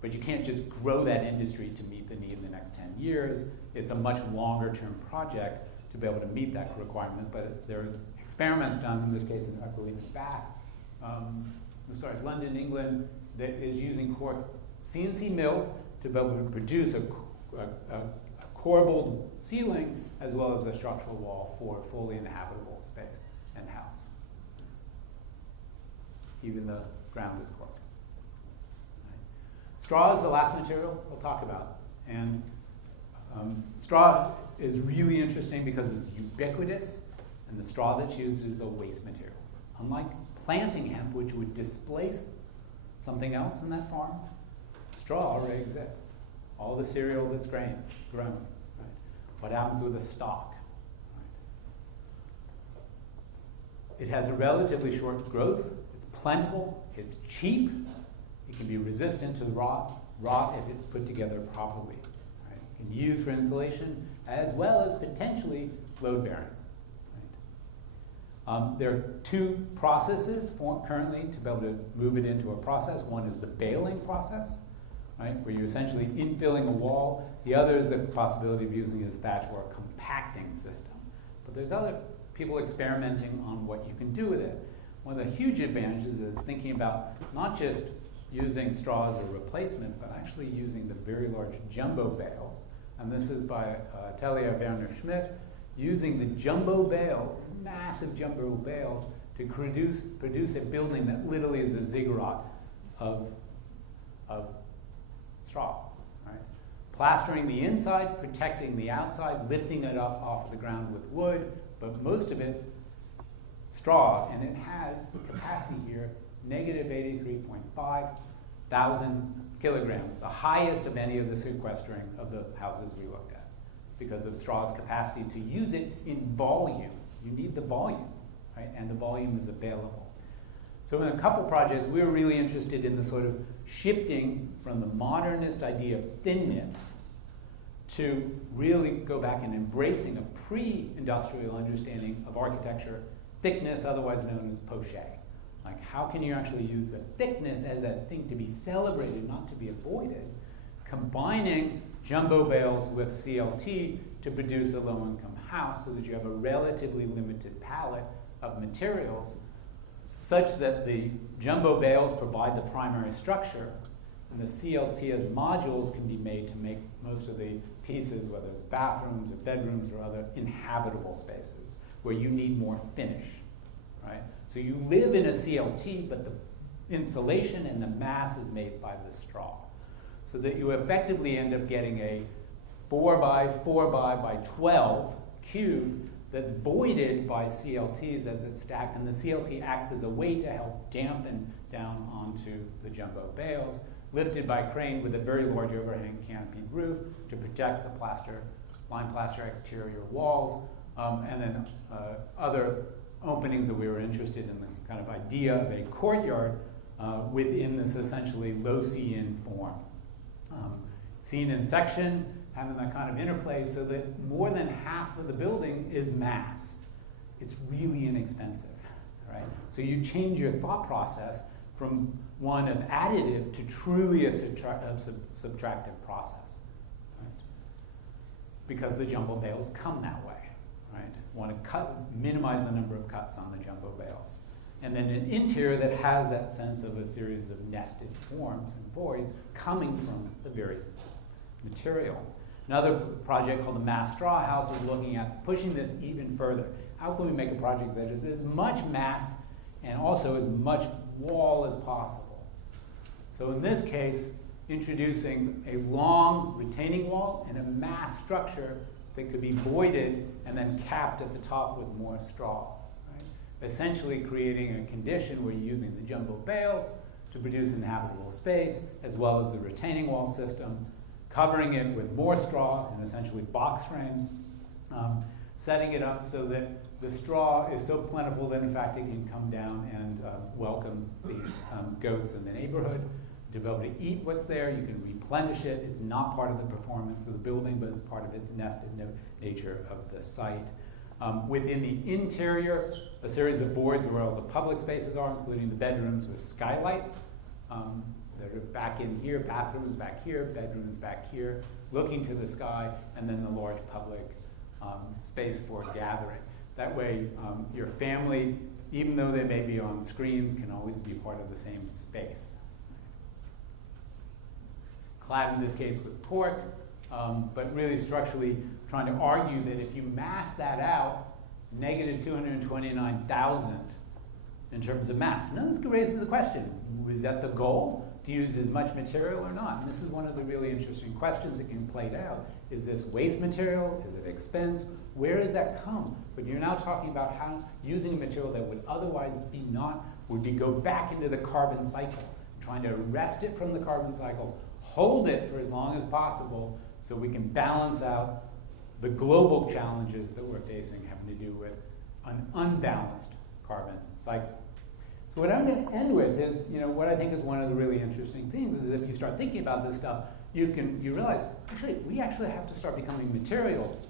But you can't just grow that industry to meet the need in the next 10 years. It's a much longer term project to be able to meet that requirement, but there's experiments done, in this case, I believe it's back, London, England, that is using cork CNC milled to be able to produce a corbelled ceiling as well as a structural wall for a fully inhabitable space and house. Even the ground is cork. Right. Straw is the last material we'll talk about. And straw is really interesting because it's ubiquitous, and the straw that's used is a waste material. Unlike planting hemp, which would displace something else in that farm, straw already exists. All the cereal that's grown. Right? What happens with the stalk? Right? It has a relatively short growth. It's plentiful. It's cheap. It can be resistant to rot if it's put together properly. Right? It can be used for insulation as well as potentially load bearing. Right? There are two processes currently to be able to move it into a process. One is the baling process, right, where you're essentially infilling a wall. The other is the possibility of using it as thatch or a compacting system. But there's other people experimenting on what you can do with it. One of the huge advantages is thinking about not just using straw as a replacement, but actually using the very large jumbo bales. And this is by Atelier Werner Schmidt, using the jumbo bales, massive jumbo bales, to produce a building that literally is a ziggurat of straw. Right? Plastering the inside, protecting the outside, lifting it up off the ground with wood, but most of it's straw, and it has the capacity here, negative 83.5 thousand kilograms, the highest of any of the sequestering of the houses we looked at, because of straw's capacity to use it in volume. You need the volume, right? And the volume is available. So in a couple projects, we were really interested in the sort of shifting from the modernist idea of thinness to really go back and embracing a pre-industrial understanding of architecture, thickness, otherwise known as poche. Like, how can you actually use the thickness as that thing to be celebrated, not to be avoided, combining jumbo bales with CLT to produce a low-income house so that you have a relatively limited palette of materials, such that the jumbo bales provide the primary structure, and the CLT as modules can be made to make most of the pieces, whether it's bathrooms or bedrooms or other inhabitable spaces, where you need more finish, right? So you live in a CLT, but the insulation and the mass is made by the straw. so that you effectively end up getting a 4 by 4 by 12 cube that's voided by CLTs as it's stacked, and the CLT acts as a weight to help dampen down onto the jumbo bales, lifted by crane with a very large overhang canopied roof to protect the lime plaster exterior walls, and then other openings that we were interested in, the kind of idea of a courtyard within this essentially low C-in form. Seen in section, having that kind of interplay so that more than half of the building is mass. It's really inexpensive, right? So you change your thought process from one of additive to truly a subtractive process, right? Because the jumbo bales come that way, right? Want to minimize the number of cuts on the jumbo bales. And then an interior that has that sense of a series of nested forms and voids coming from the very material. Another project called the Mass Straw House is looking at pushing this even further. How can we make a project that is as much mass and also as much wall as possible? So in this case, introducing a long retaining wall and a mass structure that could be voided and then capped at the top with more straw. Right? Essentially creating a condition where you're using the jumbo bales to produce an habitable space, as well as the retaining wall system, covering it with more straw and essentially box frames, setting it up so that the straw is so plentiful that in fact it can come down and welcome the goats in the neighborhood to be able to eat what's there. You can replenish it. It's not part of the performance of the building, but it's part of its nested nature of the site. Within the interior, a series of boards where all the public spaces are, including the bedrooms with skylights. That are back in here, bathrooms back here, bedrooms back here, looking to the sky, and then the large public space for gathering. That way, your family, even though they may be on screens, can always be part of the same space. Clad in this case with cork, but really structurally trying to argue that if you mass that out, negative 229,000 in terms of mass. Now this raises the question, is that the goal? To use as much material or not? And this is one of the really interesting questions that can play out. Is this waste material? Is it expense? Where does that come? But you're now talking about how using a material that would otherwise be not, would be go back into the carbon cycle, trying to arrest it from the carbon cycle, hold it for as long as possible so we can balance out the global challenges that we're facing having to do with an unbalanced carbon cycle. So what I'm going to end with is, what I think is one of the really interesting things is if you start thinking about this stuff, you realize, we actually have to start becoming material.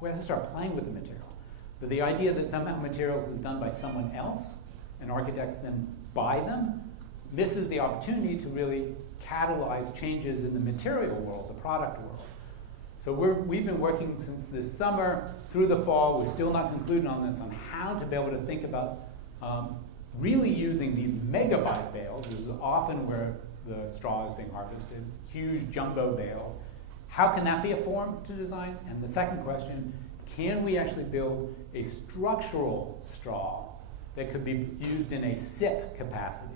We have to start playing with the material. But the idea that somehow materials is done by someone else, and architects then buy them, misses the opportunity to really catalyze changes in the material world, the product world. So we've been working since this summer through the fall. We're still not concluding on this, on how to be able to think about really using these megabyte bales. This is often where the straw is being harvested, huge jumbo bales. How can that be a form to design? And the second question, can we actually build a structural straw that could be used in a SIP capacity?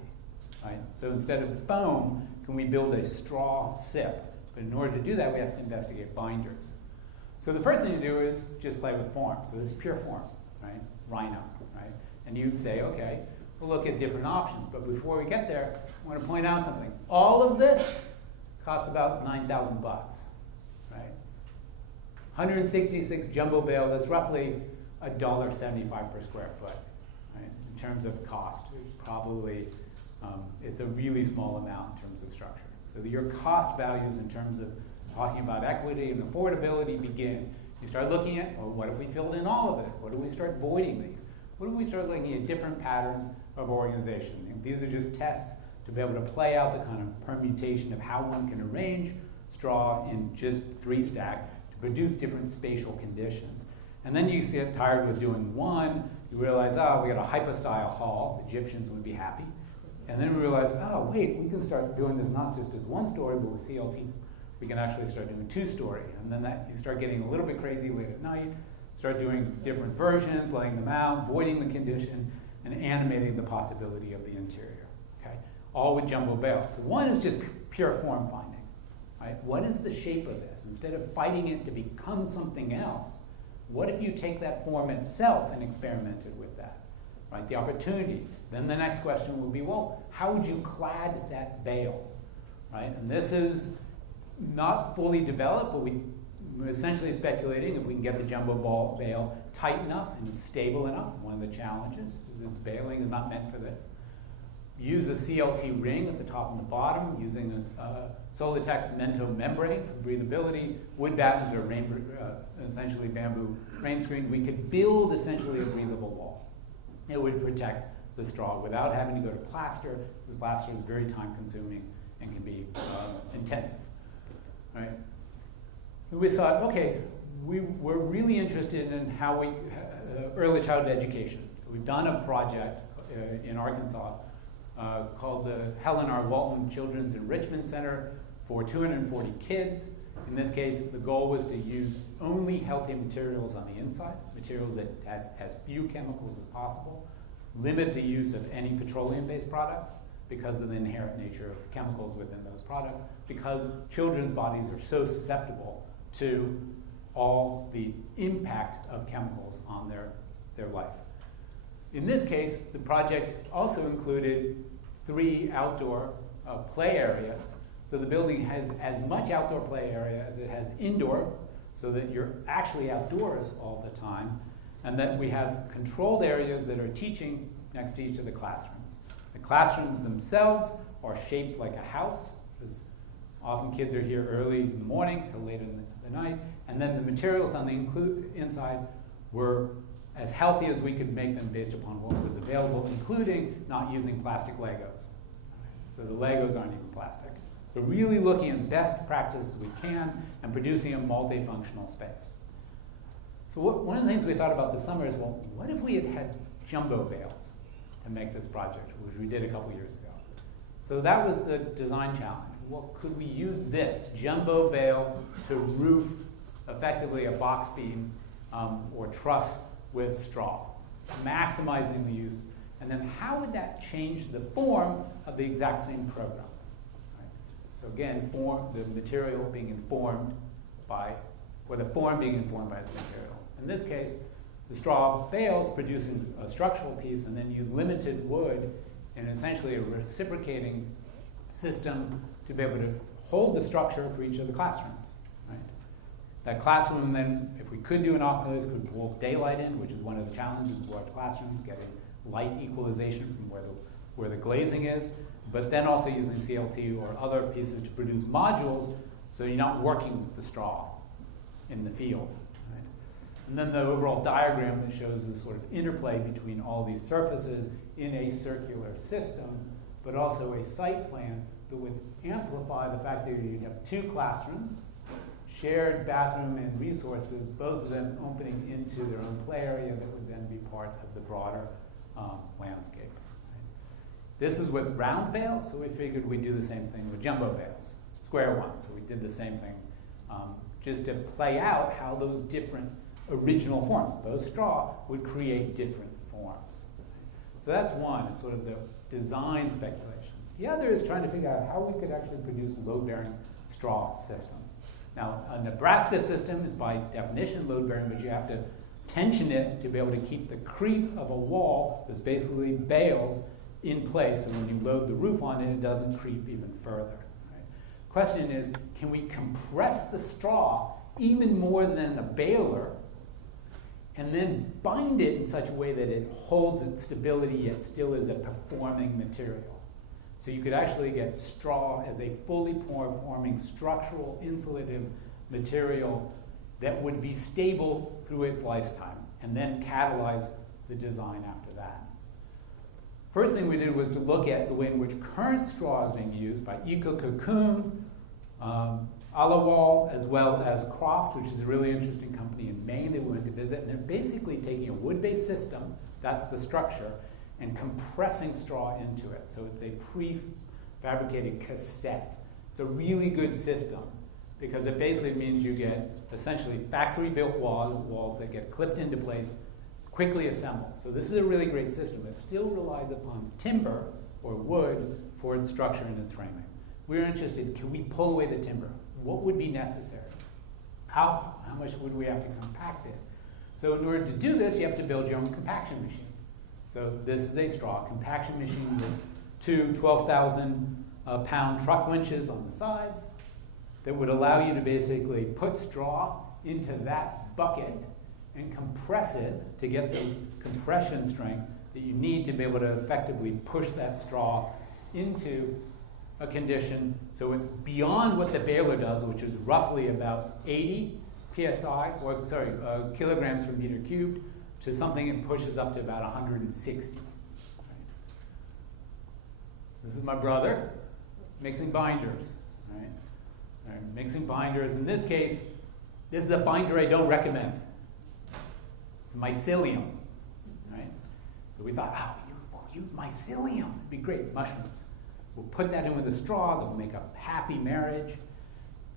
Right? So instead of foam, can we build a straw SIP? But in order to do that, we have to investigate binders. So the first thing to do is just play with form. So this is pure form, right? Rhino, right? And you say, okay, we'll look at different options. But before we get there, I want to point out something. All of this costs about $9,000 bucks, right? 166 jumbo bale, that's roughly $1.75 per square foot, right? In terms of cost, probably it's a really small amount in terms of structure. So your cost values in terms of talking about equity and affordability begin. You start looking at, well, what if we filled in all of it? What if we start voiding these? What if we start looking at different patterns of organization? And these are just tests to be able to play out the kind of permutation of how one can arrange straw in just 3-stack to produce different spatial conditions. And then you get tired with doing one, you realize, oh, we got a hypostyle hall, Egyptians would be happy. And then we realize, oh, wait, we can start doing this not just as one story, but with CLT, we can actually start doing 2-story. And then that you start getting a little bit crazy late at night, start doing different versions, laying them out, voiding the condition, and animating the possibility of the interior, okay? All with jumbo bales. So one is just pure form finding, right? What is the shape of this? Instead of fighting it to become something else, what if you take that form itself and experimented with that, right? The opportunity. Then the next question would be, well, how would you clad that bale, right? And this is not fully developed, but we're essentially speculating if we can get the jumbo ball bale tight enough and stable enough. One of the challenges is its baling is not meant for this. Use a CLT ring at the top and the bottom, using a Solitex Mento membrane for breathability. Wood battens are essentially bamboo frame screen. We could build essentially a breathable wall. It would protect the straw without having to go to plaster, because plaster is very time consuming and can be intensive, right? We thought, okay, we're really interested in how we, early childhood education. So we've done a project in Arkansas called the Helen R. Walton Children's Enrichment Center for 240 kids. In this case, the goal was to use only healthy materials on the inside, materials that had as few chemicals as possible, limit the use of any petroleum-based products because of the inherent nature of chemicals within those products, because children's bodies are so susceptible to all the impact of chemicals on their life. In this case, the project also included 3 outdoor play areas. So the building has as much outdoor play area as it has indoor, so that you're actually outdoors all the time. And then we have controlled areas that are teaching next to each of the classrooms. The classrooms themselves are shaped like a house, because often kids are here early in the morning till late in the night. And then the materials on the inside were as healthy as we could make them based upon what was available, including not using plastic Legos. So the Legos aren't even plastic. So really looking as best practice as we can and producing a multifunctional space. So one of the things we thought about this summer is, well, what if we had jumbo bales to make this project, which we did a couple years ago? So that was the design challenge. Well, could we use this jumbo bale to roof effectively a box beam or truss with straw, maximizing the use? And then how would that change the form of the exact same program? Right? So again, the material being informed by, or the form being informed by its material. In this case, the straw bales producing a structural piece and then use limited wood in essentially a reciprocating system to be able to hold the structure for each of the classrooms. Right? That classroom then, if we could do an optimized, could pull daylight in, which is one of the challenges of large classrooms, getting light equalization from where the glazing is, but then also using CLT or other pieces to produce modules so you're not working with the straw in the field. Right? And then the overall diagram that shows this sort of interplay between all these surfaces in a circular system, but also a site plan that would amplify the fact that you'd have 2 classrooms, shared bathroom and resources, both of them opening into their own play area that would then be part of the broader landscape. Right? This is with round bales, so we figured we'd do the same thing with jumbo bales, square ones. So we did the same thing just to play out how those different original forms, both straw, would create different forms. So that's one, sort of the design speculation. The other is trying to figure out how we could actually produce load-bearing straw systems. Now, a Nebraska system is by definition load-bearing, but you have to tension it to be able to keep the creep of a wall that's basically bales in place, and when you load the roof on it, it doesn't creep even further. Right? Question is, can we compress the straw even more than a baler and then bind it in such a way that it holds its stability yet still is a performing material? So you could actually get straw as a fully performing structural insulative material that would be stable through its lifetime, and then catalyze the design after that. First thing we did was to look at the way in which current straw is being used by Eco Cocoon, Alawal, as well as Croft, which is a really interesting company in Maine that we went to visit. And they're basically taking a wood-based system, that's the structure, and compressing straw into it. So it's a prefabricated cassette. It's a really good system because it basically means you get essentially factory-built walls that get clipped into place, quickly assembled. So this is a really great system. It still relies upon timber or wood for its structure and its framing. We're interested, can we pull away the timber? what would be necessary? How much would we have to compact it? So in order to do this, you have to build your own compaction machine. So this is a straw compaction machine with two 12,000 pound truck winches on the sides that would allow you to basically put straw into that bucket and compress it to get the compression strength that you need to be able to effectively push that straw into a condition so it's beyond what the baler does, which is roughly about 80 psi, or sorry, kilograms per meter cubed, to something that pushes up to about 160. This is my brother mixing binders. Right? Mixing binders. In this case, this is a binder I don't recommend. It's mycelium. Right? So we thought, we'll use mycelium. It'd be great, mushrooms. We'll put that in with a straw. That will make a happy marriage.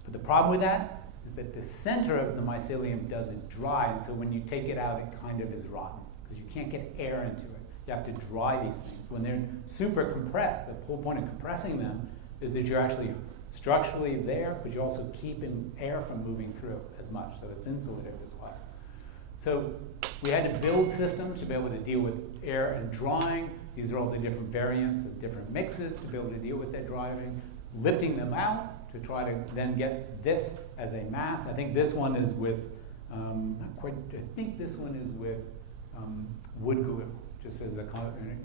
But the problem with that is that the center of the mycelium doesn't dry, and so when you take it out, it kind of is rotten, because you can't get air into it. You have to dry these things. When they're super compressed, the whole point of compressing them is that you're actually structurally there, but you're also keeping air from moving through as much, so it's insulative as well. So we had to build systems to be able to deal with air and drying. These are all the different variants of different mixes to be able to deal with that drying, lifting them out to try to then get this as a mass. I think this one is with, wood glue, just as a,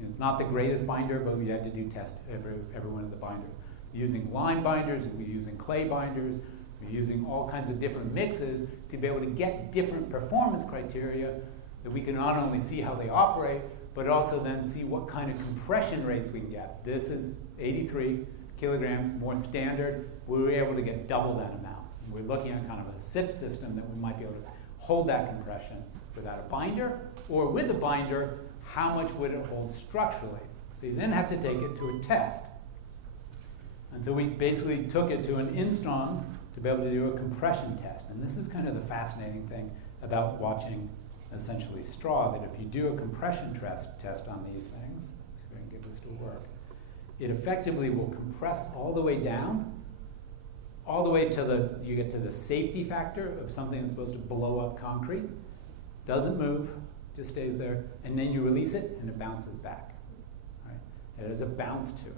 it's not the greatest binder, but we had to do test every one of the binders. We're using lime binders, we're using clay binders, we're using all kinds of different mixes to be able to get different performance criteria that we can not only see how they operate, but also then see what kind of compression rates we can get. This is 83 kilograms, more standard. We were able to get double that amount. And we're looking at kind of a SIP system that we might be able to hold that compression without a binder, or with a binder, how much would it hold structurally? So you then have to take it to a test. And so we basically took it to an Instron to be able to do a compression test. And this is kind of the fascinating thing about watching essentially straw, that if you do a compression test on these things, see if I can get this to work, it effectively will compress all the way down, all the way to you get to the safety factor of something that's supposed to blow up concrete. Doesn't move, just stays there, and then you release it and it bounces back. Right? It has a bounce to it.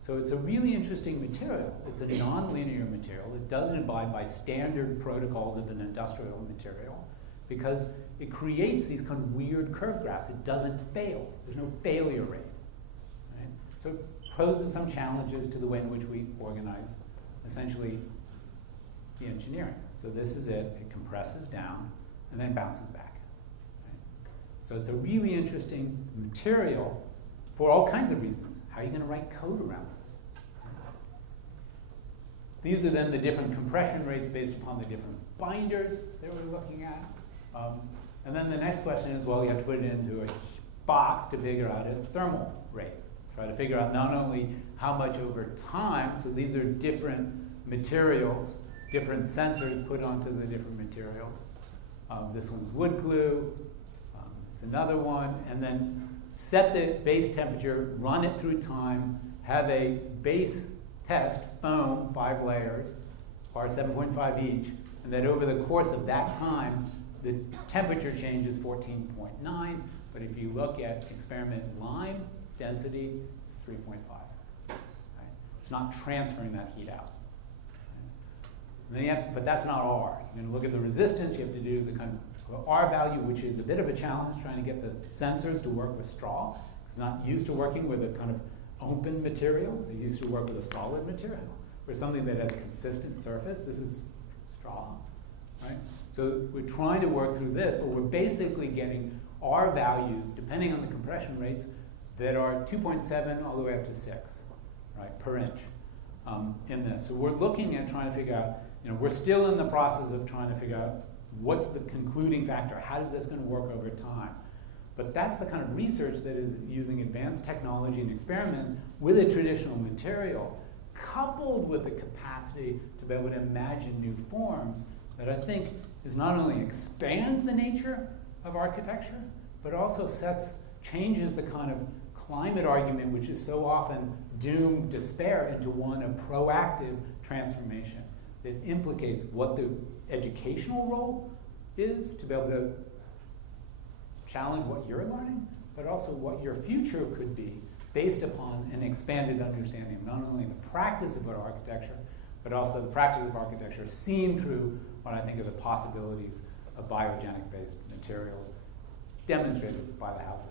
So it's a really interesting material. It's a non-linear material. It doesn't abide by standard protocols of an industrial material because it creates these kind of weird curve graphs. It doesn't fail. There's no failure rate. Right? So it poses some challenges to the way in which we organize essentially the engineering. So this is it. It compresses down and then bounces back. Right? So it's a really interesting material for all kinds of reasons. How are you going to write code around this? These are then the different compression rates based upon the different binders that we're looking at. And then the next question is, well, you have to put it into a box to figure out its thermal rate. Try to figure out not only how much over time, so these are different materials, different sensors put onto the different materials. This one's wood glue, it's another one, and then set the base temperature, run it through time, have a base test, foam, 5 layers, are 7.5 each, and then over the course of that time, the temperature change is 14.9, but if you look at experiment lime density, it's 3.5. Right? It's not transferring that heat out. And then but that's not R. You're going to look at the resistance. You have to do the kind of R value, which is a bit of a challenge, trying to get the sensors to work with straw. It's not used to working with a kind of open material. They used to work with a solid material, or something that has consistent surface. This is straw, right? So we're trying to work through this, but we're basically getting R values, depending on the compression rates, that are 2.7 all the way up to 6, right, per inch in this. So we're looking at trying to figure out, we're still in the process of trying to figure out what's the concluding factor? How is this going to work over time? But that's the kind of research that is using advanced technology and experiments with a traditional material, coupled with the capacity to be able to imagine new forms that I think is not only expands the nature of architecture, but also changes the kind of climate argument, which is so often doomed despair, into one of proactive transformation. that implicates what the educational role is to be able to challenge what you're learning, but also what your future could be based upon an expanded understanding of not only the practice of architecture, but also the practice of architecture seen through what I think are the possibilities of biogenic-based materials demonstrated by the houses.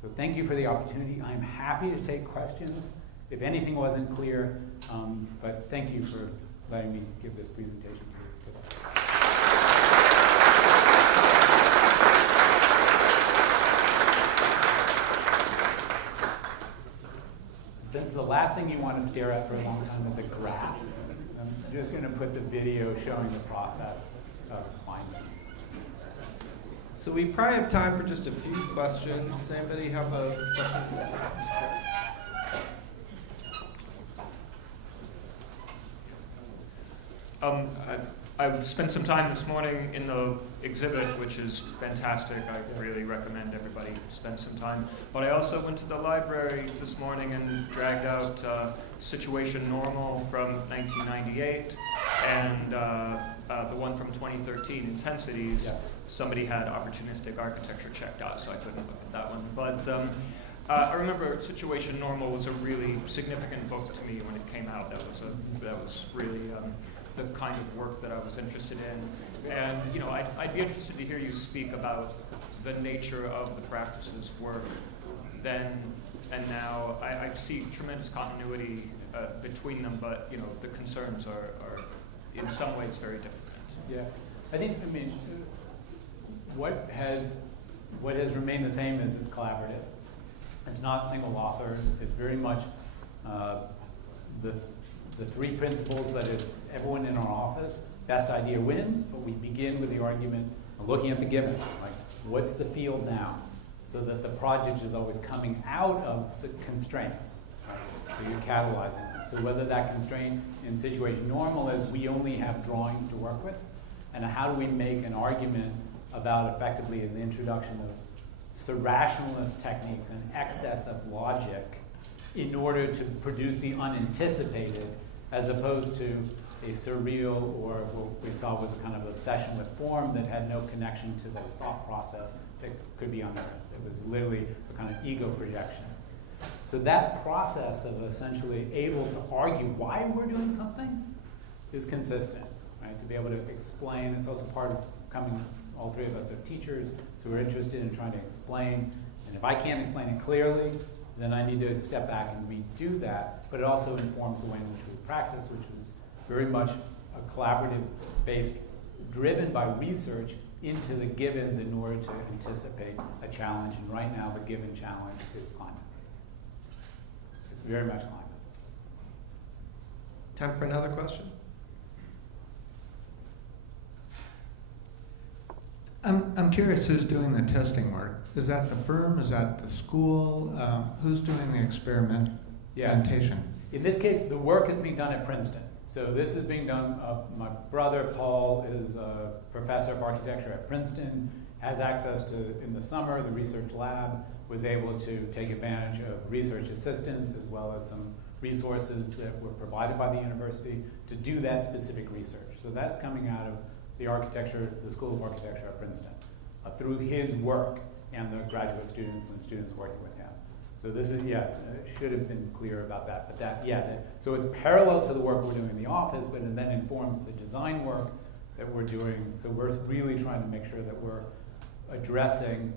So thank you for the opportunity. I'm happy to take questions if anything wasn't clear, but thank you for letting me give this presentation to you today. Since the last thing you want to stare at for a long time is a graph, I'm just going to put the video showing the process of climate. So we probably have time for just a few questions. Anybody have a question? I spent some time this morning in the exhibit, which is fantastic. I really recommend everybody spend some time. But I also went to the library this morning and dragged out Situation Normal from 1998 and the one from 2013, Intensities. Yeah. Somebody had opportunistic architecture checked out, so I couldn't look at that one. But I remember Situation Normal was a really significant book to me when it came out. That was really the kind of work that I was interested in. And you know, I'd be interested to hear you speak about the nature of the practices work then and now. I see tremendous continuity between them, but you know, the concerns are in some ways very different. Yeah, I mean, what has remained the same is it's collaborative. It's not single author. It's very much the three principles, but it's everyone in our office, best idea wins, but we begin with the argument of looking at the givens, like what's the field now, so that the project is always coming out of the constraints, right? So you're catalyzing them. So whether that constraint in Situation Normal is we only have drawings to work with, and how do we make an argument about effectively the introduction of rationalist techniques and excess of logic in order to produce the unanticipated, as opposed to a surreal or what we saw was a kind of obsession with form that had no connection to the thought process that could be unearthed. It was literally a kind of ego projection. So that process of essentially able to argue why we're doing something is consistent, right? To be able to explain, it's also part of coming, all three of us are teachers, so we're interested in trying to explain, and if I can't explain it clearly, then I need to step back and redo that, but it also informs the way in which we practice, which was very much a collaborative based, driven by research into the givens in order to anticipate a challenge, and right now the given challenge is climate. It's very much climate. Time for another question? I'm curious who's doing the testing work. Is that the firm? Is that the school? Who's doing the experimentation? In this case, the work is being done at Princeton. So this is being done, my brother Paul is a professor of architecture at Princeton, has access to, in the summer, the research lab, was able to take advantage of research assistants as well as some resources that were provided by the university to do that specific research. So that's coming out of the School of Architecture at Princeton, through his work and the graduate students and students working with him. So this is, should have been clear about that, but so it's parallel to the work we're doing in the office, but it then informs the design work that we're doing. So we're really trying to make sure that we're addressing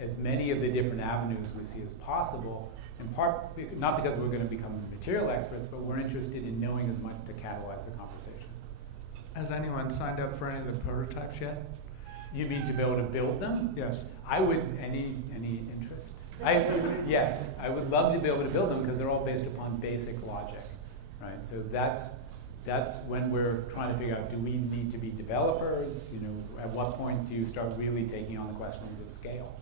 as many of the different avenues we see as possible, in part, not because we're going to become material experts, but we're interested in knowing as much to catalyze the conversation. Has anyone signed up for any of the prototypes yet? You mean to be able to build them? Yes. I would, any interest? Yes, I would love to be able to build them because they're all based upon basic logic, right? So that's when we're trying to figure out, do we need to be developers? You know, at what point do you start really taking on the questions of scale,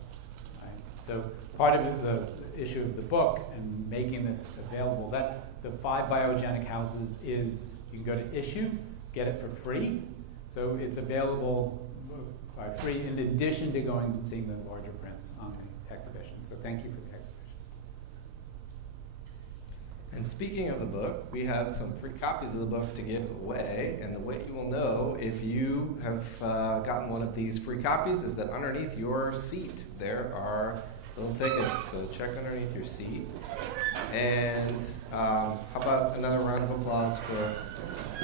right? So part of the issue of the book and making this available, that the 5 biogenic houses is, you can go to issue, get it for free. So it's available by free in addition to going and seeing the larger prints on the exhibition. So thank you for the exhibition. And speaking of the book, we have some free copies of the book to give away. And the way you will know if you have gotten one of these free copies is that underneath your seat there are little tickets. So check underneath your seat. And how about another round of applause for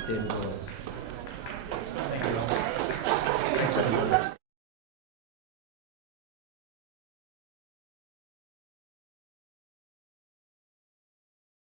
David Lewis? Thank you all.